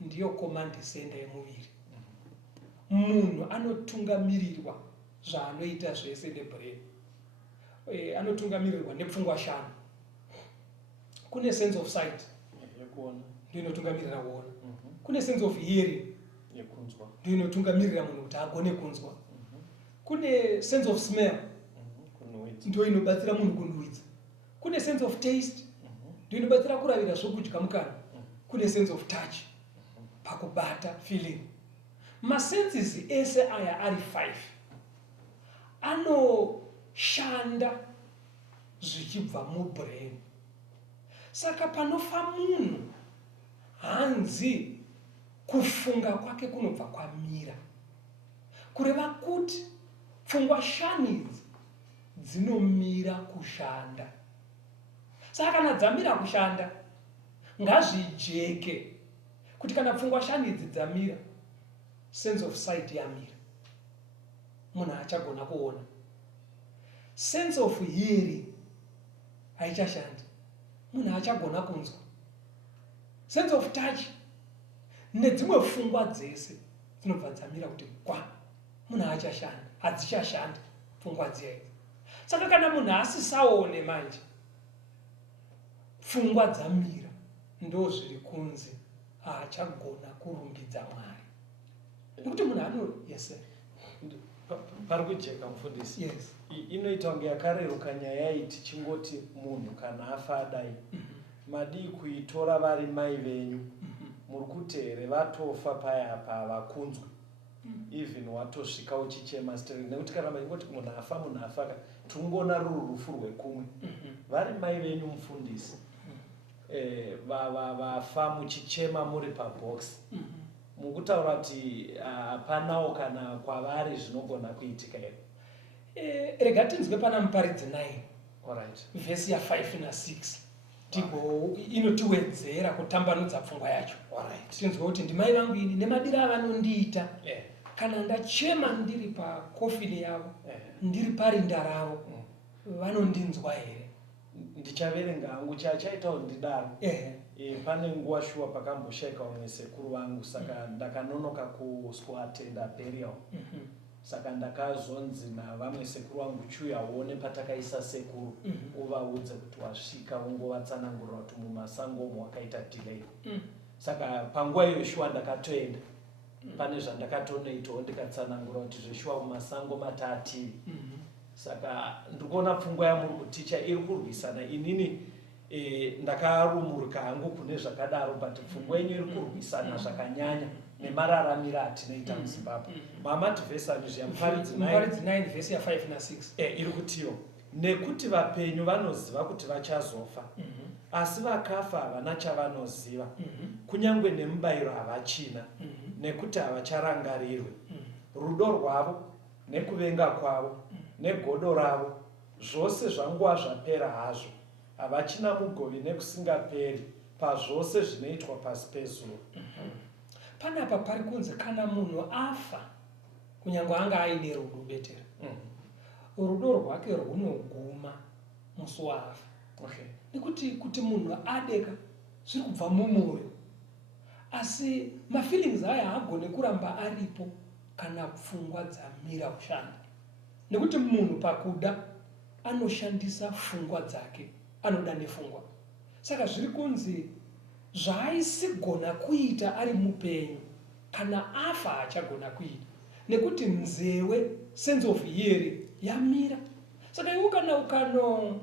ndiyo command center yemuviri. Munhu anotungamirirwa zvaanoita zvese nebrain. Anotungamirirwa nepfungwa shanu. Kune sense of sight ndiyo inotungamirira kuona. Kune sense of hearing ndiyo inotungamirira munhu kuti agone kunzwa. Kune sense of smell ndiyo inobatsira munhu kunhuhwidza. Kune sense of taste ndiyo inobatsira kuravira zvokudya mukana. Kune sense of touch pakubata, feeling. Masenses ese aya ari 5 anoshanda zvichibva mubrain. Saka panofa munhu, hanzi kufunga kwake kunobva kwamira, kureva kuti pfungwa shanu idzi dzinomira kushanda. Saka kana dzamira kushanda, ngazvijeke kuti kana pfungwa shanu idzi dzamira, sense of sight yamira, munhu achagona kuona. Sense of hearing haichashandi, munhu achagona kunzwa. Sense of touch nedzimwe pfungwa dzese dzinobva dzamira kuti kwa, munhu achashanda, hadzichashandi pfungwa dziya idzi. Saka kana munhu asisaone manje, pfungwa dzamira, ndo zviri kunzi haachagona kurumbidza Mwari. Nekuti munhu ano yes pari kujeka mufundisi. Yes. Inoita kunge yakareruka nyaya iyi tichingoti munhu kana afa adai, madii kuitora vari mai venyu, muri kuti here vatofa paya apa havakunzwi, even watosvika uchichema stirei. Nekuti kana maingoti munhu afa tungoona ruru rufu rwekumwe. Vari mai venyu mufundisi, vafa muchichema muri pabhoksi, mukutaura kuti hapanawo kana kwavari zvinogona kuitika here. Rega tinzwe pana Muparidzi 9 Alright. vhesi ya5 na6 tigo inotiwedzera kutambanudza pfungwa yacho. Alright. Tinzwe kuti ndimai vangu ini nemadira avanondiita, kana ndachema ndiri pakofini yavo, ndiri parinda ravo, vanondinzwa here. Ndichaverenga hangu chaitawo ndidaro. Pane nguva shuwa pakamboshaika vamwe sekuru vangu, saka ndakanonoka kuskuatenda burial. Saka ndakazonzi navamwe sekuru vangu, chuya uone patakaisa sekuru, uvaudze kuti wasvika, ungovatsanangurira kuti mumasango omo wakaita delay. Saka panguva iyo shuwa ndakatoenda, pane zvandakatonoitawo ndikatsanangura kuti zveshuwa mumasango matativi. Saka ndikuona pfungwa yamuri kuticha iri kurwisana. Inini ndakarumurika hangu kune zvakadaro, but pfungwa yenyu iri kurwisana zvakanyanya nemararamiro atinoita muZimbabwe. Mamati vhesi anizviya Muparidzi 9 vhesi ya5 na6 iri kutiwo, nekuti vapenyu vanoziva kuti vachazofa, asi vakafa havana chavanoziva, kunyange nemubayiro havachina, nekuti havacharangarirwe. Rudo rwavo nekuvenga kwavo negodo ravo zvose zvanguva zvapera hazvo, havachina mugovi nekusingaperi pazvose zvinoitwa pasi pezuva. Panapa pari kunzi kana munhu afa kunyange anga aine rudo betera, rudo rwake runoguma musi waafa. Nekuti munhu adeka zviri kubva mumwoyo, asi mafeelings aya haagone kuramba aripo kana pfungwa dzamira kushanda, nekuti munhu pakuda anoshandisa pfungwa dzake, anoda nepfungwa. Saka zviri kunzi zvaaisigona kuita ari mupenyu kana afa achagona kuita, nekuti nzewe, sense of hearing, yamira. Saka iwe kana ukanotaura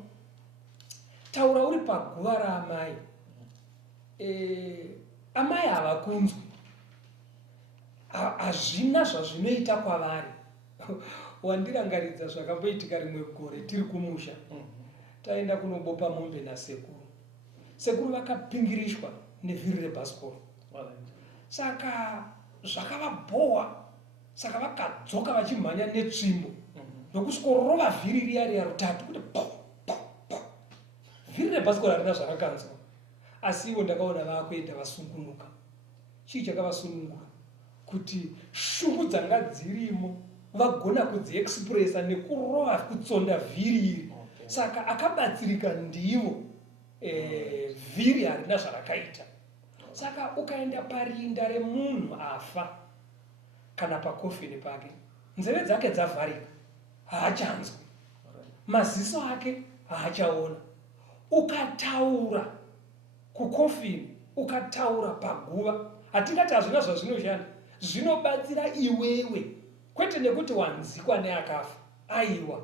uri paguva raamai, amai havakunzwi, hazvina zvazvinoita kwavari. Wandirangaridza zvakamboitika rimwe gore tiri kumusha, taenda kunobopa mombe nasekuru. Sekuru vakapingirishwa nevhiri rebhasikoro, saka zvakavabhowa, saka vakadzoka vachimhanya netsvimbo nokuskorova vhiri riya rutatu kuti vhiri rebhasikoro harina zvarakanzwa. Asi ivo ndakaona vakuenda vasungunuka. Chii chakavasununguka? Kuti shungu dzanga dzirimo vagona kudziexpressa nekurova kutsonda vhiri iri. Saka akabatsirika ndivo, vhiri harina zvarakaita. Saka ukaenda parinda remunhu afa kana pakofini pake, nzeve dzake dzavharika, haachanzwi, maziso ake haachaona. Ukataura kukofini, ukataura paguva, hatingati hazvina zvazvinoshanda, zvinobatsira iwewe, kwete nekuti wanzikwa neakafa, aiwa,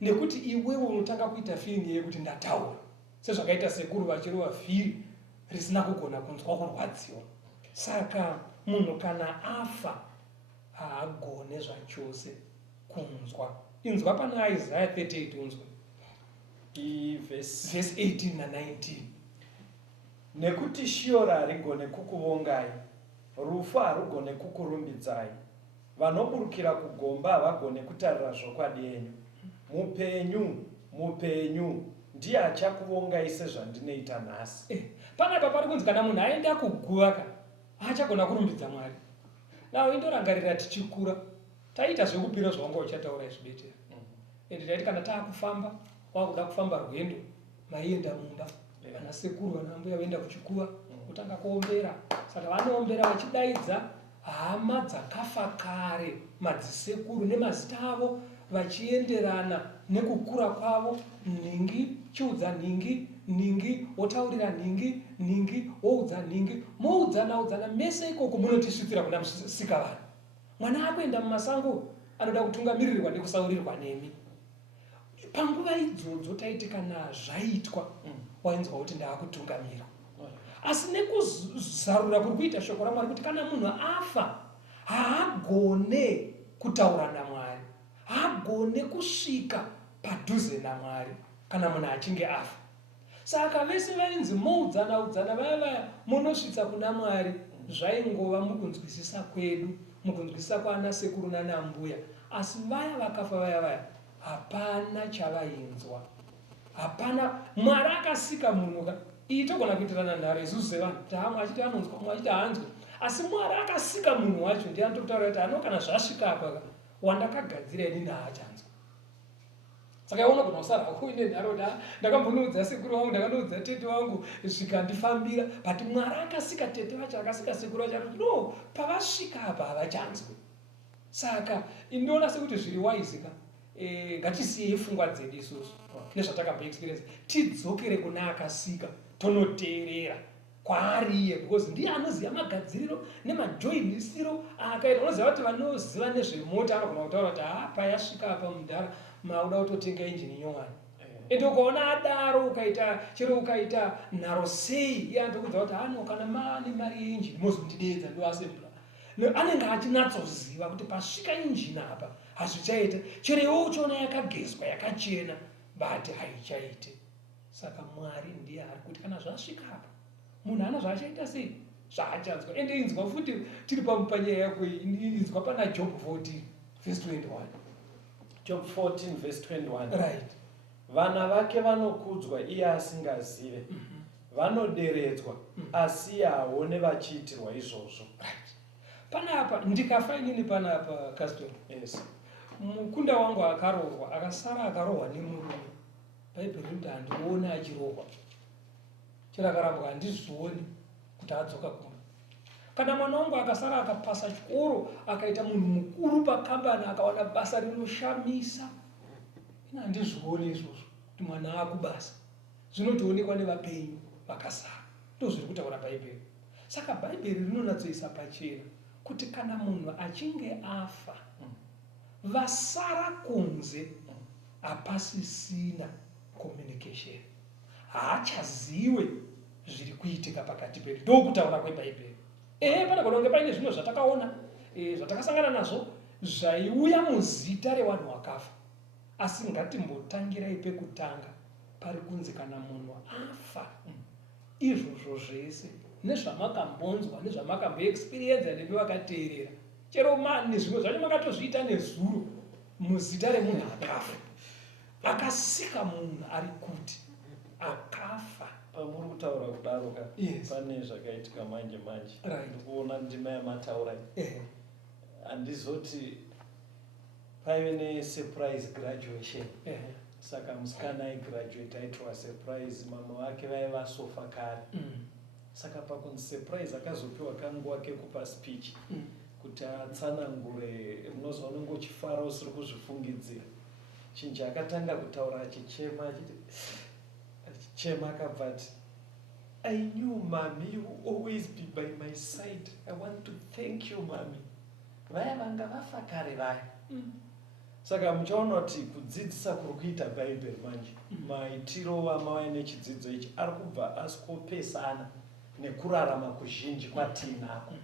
nekuti iwewe unotanga kuita feeling yekuti ndataura, sezvakaita sekuru vachirova vhiri risina kugona kunzwa kurwadziwa. Saka munhu kana afa haagone zvachose kunzwa. Inzwa pana Isaiah 38 unzwe verse 18 na 19. Nekuti shiora harigone kukuvongai, rufu harugone kukurumbidzai, vanoburukira kugomba havagone kutarira zvokwadi yenyu. Mupenyu ndiye achakuvongai sezvandinoita nhasi. Panapa pari kunzi kana munhu aenda kuguva haachagona kurumbidza Mwari. Nawo indorangarira tichikura taita zvekupira zvawanga uchataura izvibetera. Ende taiti kana taakufamba, wakuda kufamba rwendo, maienda mumba, vana sekuru vana mbuya voenda kuchikuva, kutanga kuombera. Saka vanoombera vachidaidza hama dzakafa kare, madzisekuru nemazita avo, vachienderana nekukura kwavo, ningi chiudza ningi wotaurira ningi woudza ningi, moudzana mese ikoko munotisvitsira kuna Musikavanhu. Mwana akuenda mumasango anoda kutungamirirwa nekusaurirwa nemi. Panguva idzodzo taiti kana zvaitwa wainzwa kuti ndaakutungamira. Asi nekuzarura kuri kuita shoko raMwari kuti kana munhu afa haagone kutaura naMwari, haagone kusvika padhuze naMwari kana munhu achinge afa. Saka vese vainzi moudzana vaya munosvitsa kuna Mwari, zvaingova mukunzwisisa kwedu, mukunzwisisa kwaana sekuru nana mbuya. Asi vaya vakafa vaya hapana chavainzwa, hapana. Mwari akasika munhu itogona kuitirana nhare isusu sevanhu achiti anonzwa achiti haanzwi, asi Mwari akasika munhu wacho ndiye anototaura kuti ano kana zvasvika apa wandakagadzira inini haachanzwa. Saka unogona kusara uine nharo ndakambonoudza sekuru wangu, ndakandoudza tete wangu zvikandifambira, but Mwari akasika tete vacho, akasika sekuru vacho kuti no, pavasvika apa havachanzwi. Saka inoona sekuti zviri waizika, ngatisiyei pfungwa dzedu isusu nezvatakamba experience, tidzokere kuna akasika tonoteerera kwaari iye, because ndiye anoziva magadziriro nemajoinisiro akaita. Unoziva kuti vanoziva nezvemota anogona kutaura kuti apa yasvika apa mudhara mauda kutotenga injini nyowani. Ende ukaona adaro ukaita nharo sei, iye anotokudza kuti ano kana maane mari yeinjini mozondidedza ndoasembura. Anenge achinatsoziva kuti pasvika injini apa hazvichaita, chero iwe uchiona yakagezwa yakachena, but haichaite. Saka Mwari ndiye ari kuti kana zvasvika apa munhu ana zvaachaita sei, zvaachanzwa. Ende inzwa futi tiri panyaya yako inzwa pana Job 14 verse 21. Job 14 verse 21. Right. vana vake vanokudzwa iye asingazive, vanoderedzwa asi aone vachiitirwa izvozvo. Panapa ndikafa inini panapa Castor. Yes. Mukunda wangu akarohwa, akasara akarohwa nemurume. Bhaibheri rinoti handioni achirohwa. Chirakarambwa handizvioni kuti adzoka kumba. Kana mwana wangu akasara akapasa chikoro, akaita munhu mukuru pakambani, akawana basa rinoshamisa, ina handizvioni izvozvo kuti mwana akubasa. Zvinotoonekwa nevapenyu vakasara. Ndozviri kutaura Bhaibheri. Saka Bhaibheri rinonatsoisa pachena kuti kana munhu achinge afa, vasara kunze hapasisina communication, haachaziwe zviri kuitika pakati pedu. Ndokutaura kweBhaibheri. Panogona kunge paine zvinhu zvatakaona, zvatakasangana nazvo zvaiuya muzita revanhu vakafa, asi ngatimbotangirai pekutanga pari kunzi kana munhu afa, izvozvo zvese nezvamakambonzwa nezvamakamboexperienza nemi vakateerera, chero nezvimwe zvacho makatozviita nezuro muzita remunhu akafa, akasika munhu ari kuti akafa. Pamuri kutaura kudaro ka, Yes. pane zvakaitika manje manje. Right. Ndikuona ndima yamataura iyi. Handizoti paive nesurprise graduation. Saka musikana aigraduate aitwa surprise, mama vake vaiva sofa kare. Saka pakunzi surprise akazopiwa kanguva kekupa speech kuti atsanangure, munozwa unenge uchifara usiri kuzvifungidzira. Chinji akatanga kutaura achichema, achichema akabva ati, I knew mommy, you will always be by my side. I want to thank you mommy. Vaya vanga vafa kare vaya. Saka muchaona kuti kudzidzisa kuri kuita Bhaibheri manje, maitiro amawaya nechidzidzo ichi ari kubva asikopesana nekurarama kuzhinji kwatinako,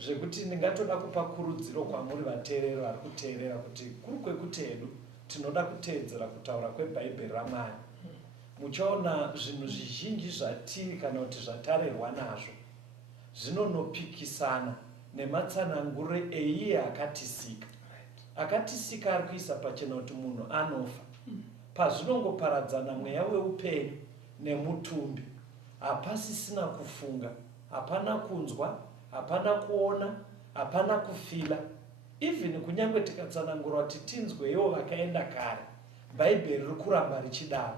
zvekuti ndingatoda kupa kurudziro kwamuri vateereri vari kuteerera kuti kuri kwekuti hedu tinoda kuteedzera kutaura kweBhaibheri raMwari. Muchaona zvinhu zvizhinji zvatiri kana kuti zvatarerwa nazvo zvinonopikisana nematsanangure eiye akatisika. Akatisika ari kuisa pachena kuti munhu anofa. Pazvinongoparadzana mweya weupenyu nemutumbi, hapasisina kufunga, hapana kunzwa, hapana kuona, hapana kufila. Even kunyange tikatsanangura kuti tinzwewo vakaenda kare, Bhaibheri riri kuramba richidaro.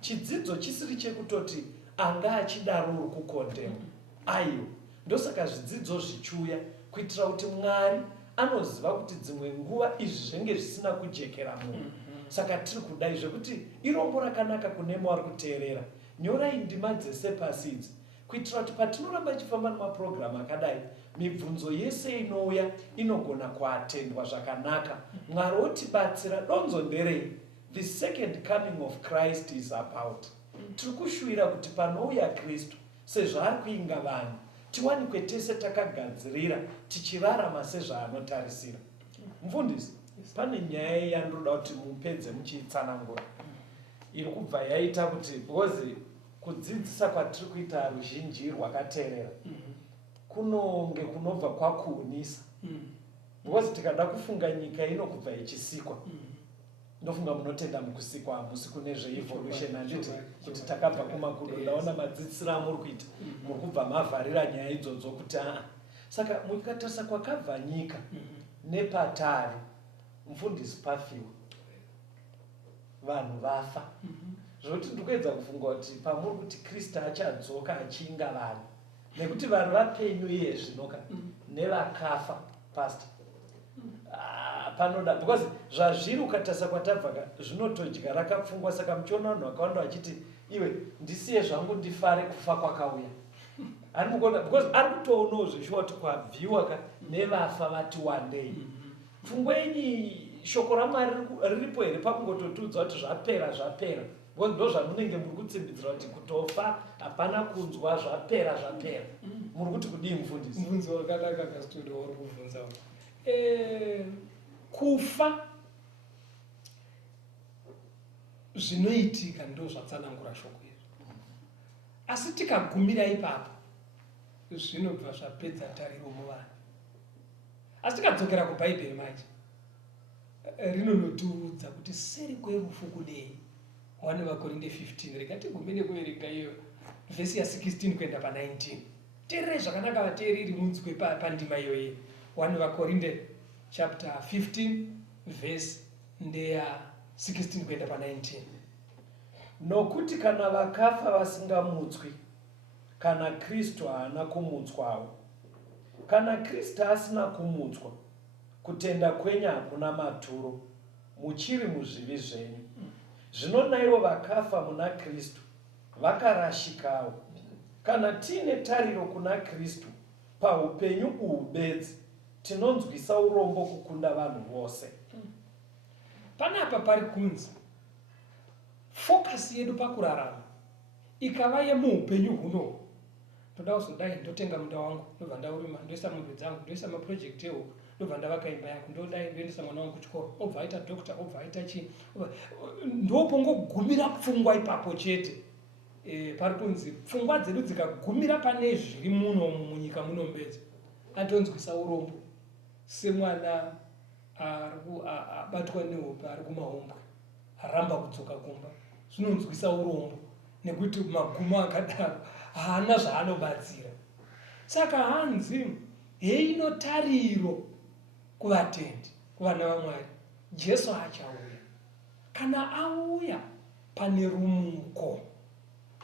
Chidzidzo chisiri chekutoti anga achidaro uri kukondema. Aiyo, ndosaka zvidzidzo zvichiuya kuitira kuti Mwari anoziva kuti dzimwe nguva izvi zvenge zvisina kujekera munhu. Saka tiri kudai zvekuti irombo rakanaka kune vari kuteerera. Nyorai ndima dzese pasi idzi kuitira kuti patinoramba ichifamba nemapurogiramu akadai, mibvunzo yese inouya inogona kuatendwa zvakanaka. Mwari otibatsira. Donzo nderei? The second coming of Christ is about. Tiri kushuvira kuti panouya Kristu, sezvo ari kuinga vanhu, tiwanikwe tese takagadzirira tichirarama sezvaanotarisira. Mufundisi, pane nyaya yandoda kuti mupedze muchiitsanangura iri kubva yaita kuti, because kudzidzisa kwatiri kuita ruzhinji rwakateerera kunonge kunobva kwakuunisa, because tikada kufunga nyika ino kubva ichisikwa, ndofunga munotenda mukusikwa, hamusi kune zveevolution. Handiti kuti takabva kumakudo, ndaona madzidzisiro amuri kuita muri kubva mavharira nyaya idzodzo kuti saka mukatarisa kwakabva nyika nepatari, mufundisi pafiwa, vanhu vafa, zvokuti ndikuedza kufunga kuti pamuri kuti Kristu achadzoka achinga vanhu, nekuti vanhu vapenyu iye zvinoka nevakafa pastor, panoda, because zvazviri ukatarisa kwatabva zvinotodya rakapfungwa. Saka muchiona vanhu vakawanda vachiti iwe ndisiye zvangu ndifare kufa kwakauya. Ari mukona, because ari kutoonawo zvishuwa kuti kwabviwa nevafa vati wandei. Pfungwa yenyu shoko raMwari riripo here pakungototudza kuti zvapera zvapera, because ndo zvamunenge muri kutsimbidzira kuti kutofa hapana kunzwa, zvapera zvapera. Muri kuti kudii mufundisi? Mubvunzo wakanaka Castor wauri kubvunza. Kufa zvinoitika ndo zvatsanangura shoko iri, asi tikagumira ipapo zvinobva zvapedza tariro muvanhu. Asi tikadzokera kuBhaibheri manje rinonotiudza kuti seri kwerufu kudei. 1 vakorinde 15 rega tigume nekuverenga iyo vhesi ya16 kuenda pa19. Teerere zvakanaka vateereri munzwe pandima iyoyi. 1 vakorinde chapter 15 vhesi ndeya 16 kuenda pa19. Nokuti kana vakafa vasingamutswi, kana Kristu haana kumutswawo. Kana Kristu asina kumutswa, kutenda kwenyu hakuna maturo, muchiri muzvivi zvenyu. Zvino naivo vakafa muna Kristu vakarashikawo. Kana tiine tariro kuna Kristu, paupenyu uhu bedzi tinonzwisa urombo kukunda vanhu vose. Panapa pari kunzi fokasi yedu pakurarama ikava yemuupenyu huno, ndoda kuzodai ndotenga munda wangu, ndobva ndaurima, ndoisa mombe dzangu, ndoisa maprojekti ewo, ndobva ndavaka imba yangu, ndodai ndoendesa mwana wangu kuchikoro, obva aita dokta, obva aita chii, ndopongogumira pfungwa ipapo chete. Pari kunzi pfungwa dzedu dzikagumira pane zviri muno munyika muno mbedzi, atonzwisa urombo semwana abatwa nehope ari kumahombwe aramba kudzoka kumba, zvinonzwisa urombo nekuti magumo akadaro haana zvaanobatsira. Saka hanzi heino tariro kuvatendi, kuvana vaMwari, Jesu achauya. Kana auya pane rumuko,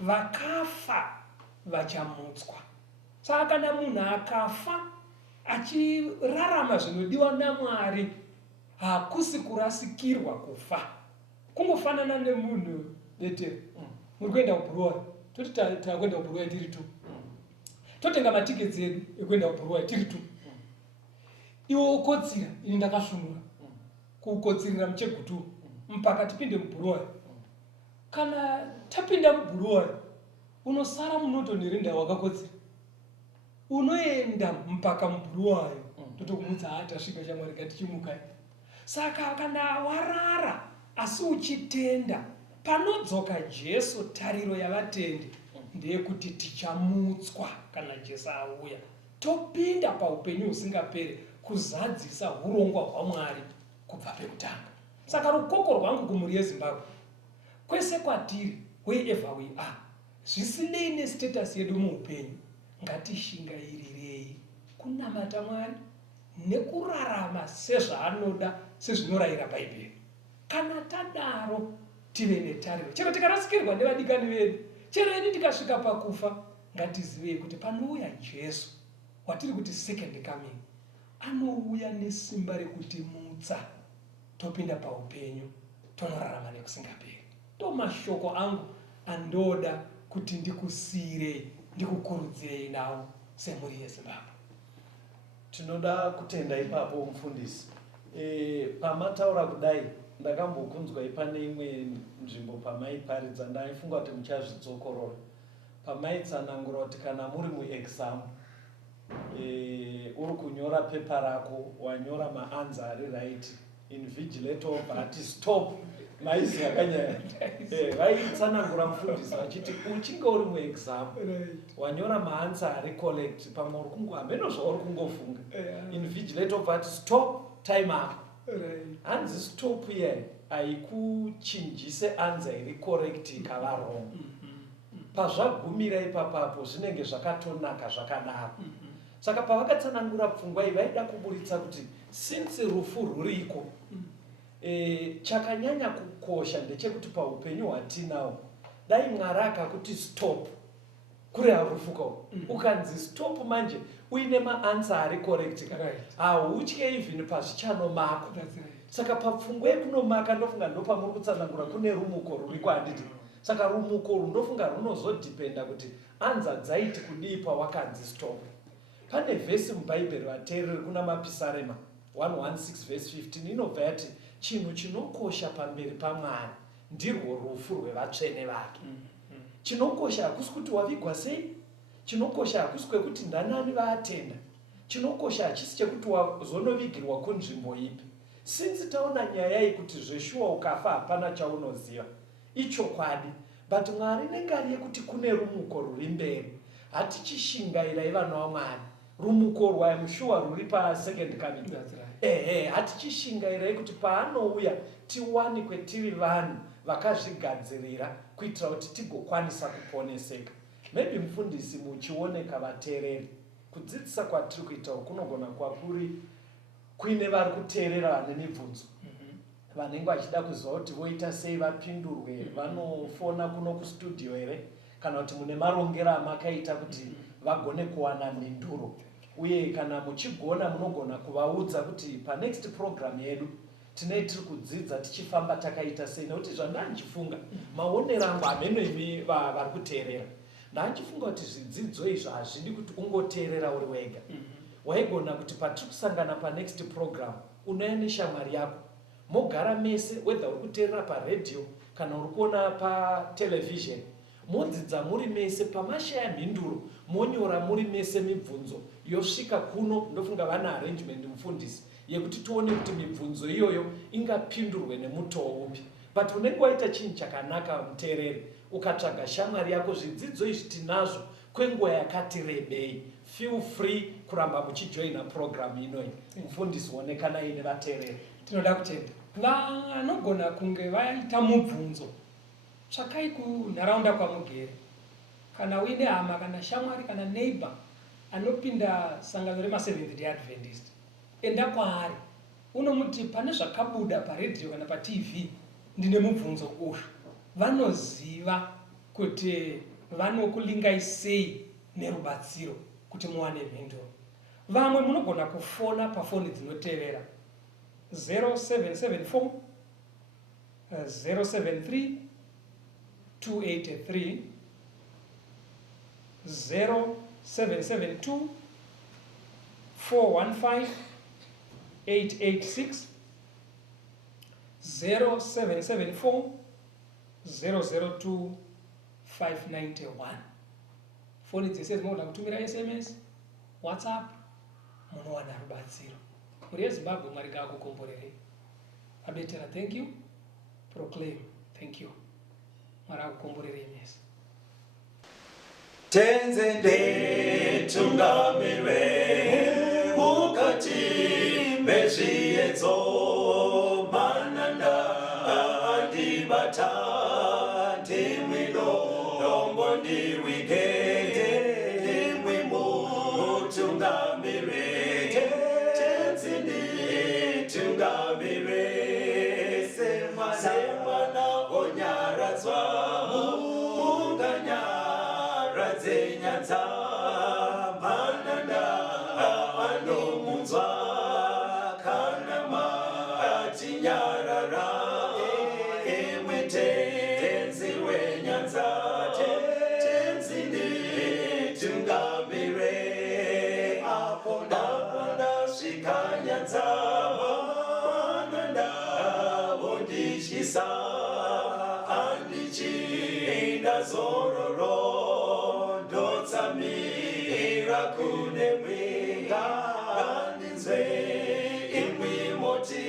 vakafa vachamutswa. Saka kana munhu akafa achirarama zvinodiwa naMwari, hakusi kurasikirwa kufa. Kungofanana nemunhu bete muri kuenda kuBuruwayo, toti takuenda kuBuruwayo tiri tu, totenga matiketsi edu ekuenda kuBuruwayo tiri tu. Iwe ukotsira, ini ndakashunura kukotsirira muchegutu mpaka tipinde muBuruwayo. Kana tapinda muBuruwayo unosara munoto nerenda wakakotsira, unoenda mpaka muBuruwayo totokumudza tasvika chamwari ngatichimukai. Saka kana warara asi uchitenda, panodzoka Jesu, tariro yavatendi ndeyekuti tichamutswa kana Jesu auya, topinda paupenyu husingaperi kuzadzisa urongwa hwaMwari kubva pekutanga. Saka rukoko rwangu kumhuri yeZimbabwe, kwese kwatiri, wherever we are, zvisinei nestatus yedu muupenyu, ngatishingairirei kunamata Mwari nekurarama sezvaanoda, sezvinorayira Bhaibheri. Kana tadaro tive netariro, chero tikarasikirwa nevadikani vedu, chero ini tikasvika pakufa, ngatizivei kuti panouya Jesu watiri kuti second coming, anouya nesimba rekutimutsa, topinda paupenyu, tonorarama nekusingaperi. Mashoko angu andoda kuti ndikusiyirei, ndikukurudzirei nawo semhuri yeZimbabwe. Tinoda kutenda ipapo mufundisi. Pamataura kudai ndakambokunzwa pane imwe nzvimbo pamaiparidza, ndaifunga kuti muchazvidzokorora. Pamaitsanangura kuti kana muri muexam, uri kunyora pepa rako, wanyora maanza ari right, invigilator obva ati stop, maizi yakanyaya. Vaitsanangura mufundisi vachiti uchinge uri muexam, wanyora maanza ari correct, pamwe uri kungo hameno zvauri kungofunga, invigilator obva ati stop, time up. Hanzi stop here haikuchinjise anza iri correct ikava wrong. Pazvagumira ipapapo zvinenge zvakatonaka zvakadaro. Saka pavakatsanangura pfungwa iyi vaida kuburitsa kuti since rufu ruriko, chakanyanya kukosha ndechekuti paupenyu hwatinawo, dai Mwari akakuti stop kure harufukawo, ukanzi stop manje uine maansa ari correct, hautye even pazvichanomako. Saka papfungwa yekunomaka ndofunga ndopamuri kutsanangura kune rumuko ruriko handiti. Saka rumuko rundofunga runozodhipenda kuti anza dzaiti kudii pawakanzi stop. Pane vhesi muBhaibheri vateereri kuna mapisarema 116 verse 15 inobva yati chinhu chinokosha pamberi paMwari ndirwo rufu rwevatsvene vake. Chinokosha hakusi kuti wavigwa sei, chinokosha hakusi kwekuti ndanani vaatenda, chinokosha hachisi chekuti wazonovigirwa kunzvimbo ipi. Since taona nyaya yekuti zveshuwa ukafa hapana chaunoziva, ichokwadi, but Mwari nengali yekuti kune rumuko ruri mberi, hatichishingaira ivana vaMwari, rumuko rwamushuwa ruri pasecond coming. Hatichishingaira yekuti paanouya tiwanikwe tiri vanhu vakazvigadzirira kuitira kuti tigokwanisa kuponeseka. Maybe mufundisi muchioneka vateereri, kudzidzisa kwatiri kuita kunogona kwakuri kuine vari kuteerera vane mibvunzo vanenge vachida kuziva kuti voita sei vapindurwe, vanofona kuno kustudio here kana kuti mune marongero amakaita kuti vagone kuwana mhinduro. Uye kana muchigona munogona kuvaudza kuti panext program yedu tinei tiri kudzidza tichifamba takaita sei, nekuti zvandandichifunga maonero angu hameno imi vari kuteerera, ndandichifunga kuti zvidzidzo izvo hazvidi kuti ungoteerera uri wega. Waigona kuti patiri kusangana panext program unouya neshamwari yako, mogara mese, whether uri kuteerera paredhiyo kana uri kuona patelevision, modzidza muri mese. Pamashaya mhinduro monyora muri mese mibvunzo yosvika kuno. Ndofunga vana arrangement mufundisi yekuti tione kuti mibvunzo iyoyo ingapindurwe nemutoo upi. But unenge waita chinhu chakanaka muteereri, ukatsvaga shamwari yako, zvidzidzo izvi tinazvo kwenguva yakati rebei, feel free kuramba muchijoina program inoyi. Mufundisi onekanai nevateereri. Tinoda kutenda vanogona kunge vaita mubvunzo, tsvakai kunharaunda kwamugere, kana uine hama kana shamwari kana neighbor anopinda sangano rema7th Day Adventist, enda kwaari unomuti pane zvakabuda paredhiyo kana patv, ndine mubvunzo uyu. Vanoziva kuti vanokulingai sei nerubatsiro kuti muwane mhinduro. Vamwe munogona kufona pafoni dzinotevera 0774 073 283 0772 415 886 0774 002 591. Foni dzese dzinogona kutumira SMS, WhatsApp, munowana rubatsiro. Muri yeZimbabwe Mwari ngakukomborerei. Abetera thank you, proclaim thank you. Mwari akukomborerei mese. Tenzende tungamirwe mukati mezviedzo mananda andibata ndimwino rombo ndiwigende ndimwimo tungamirwe tenzende tungamirwe semwana onyaradzwa zenyanza mananda anomunzwa kana matinyarara emwete tenzi wenyanza tenzini tungamire apo ndasvika nyanza mananda vondishisa andichienda zororo ndotsamira kune mwinga ngandinzwe imwi moti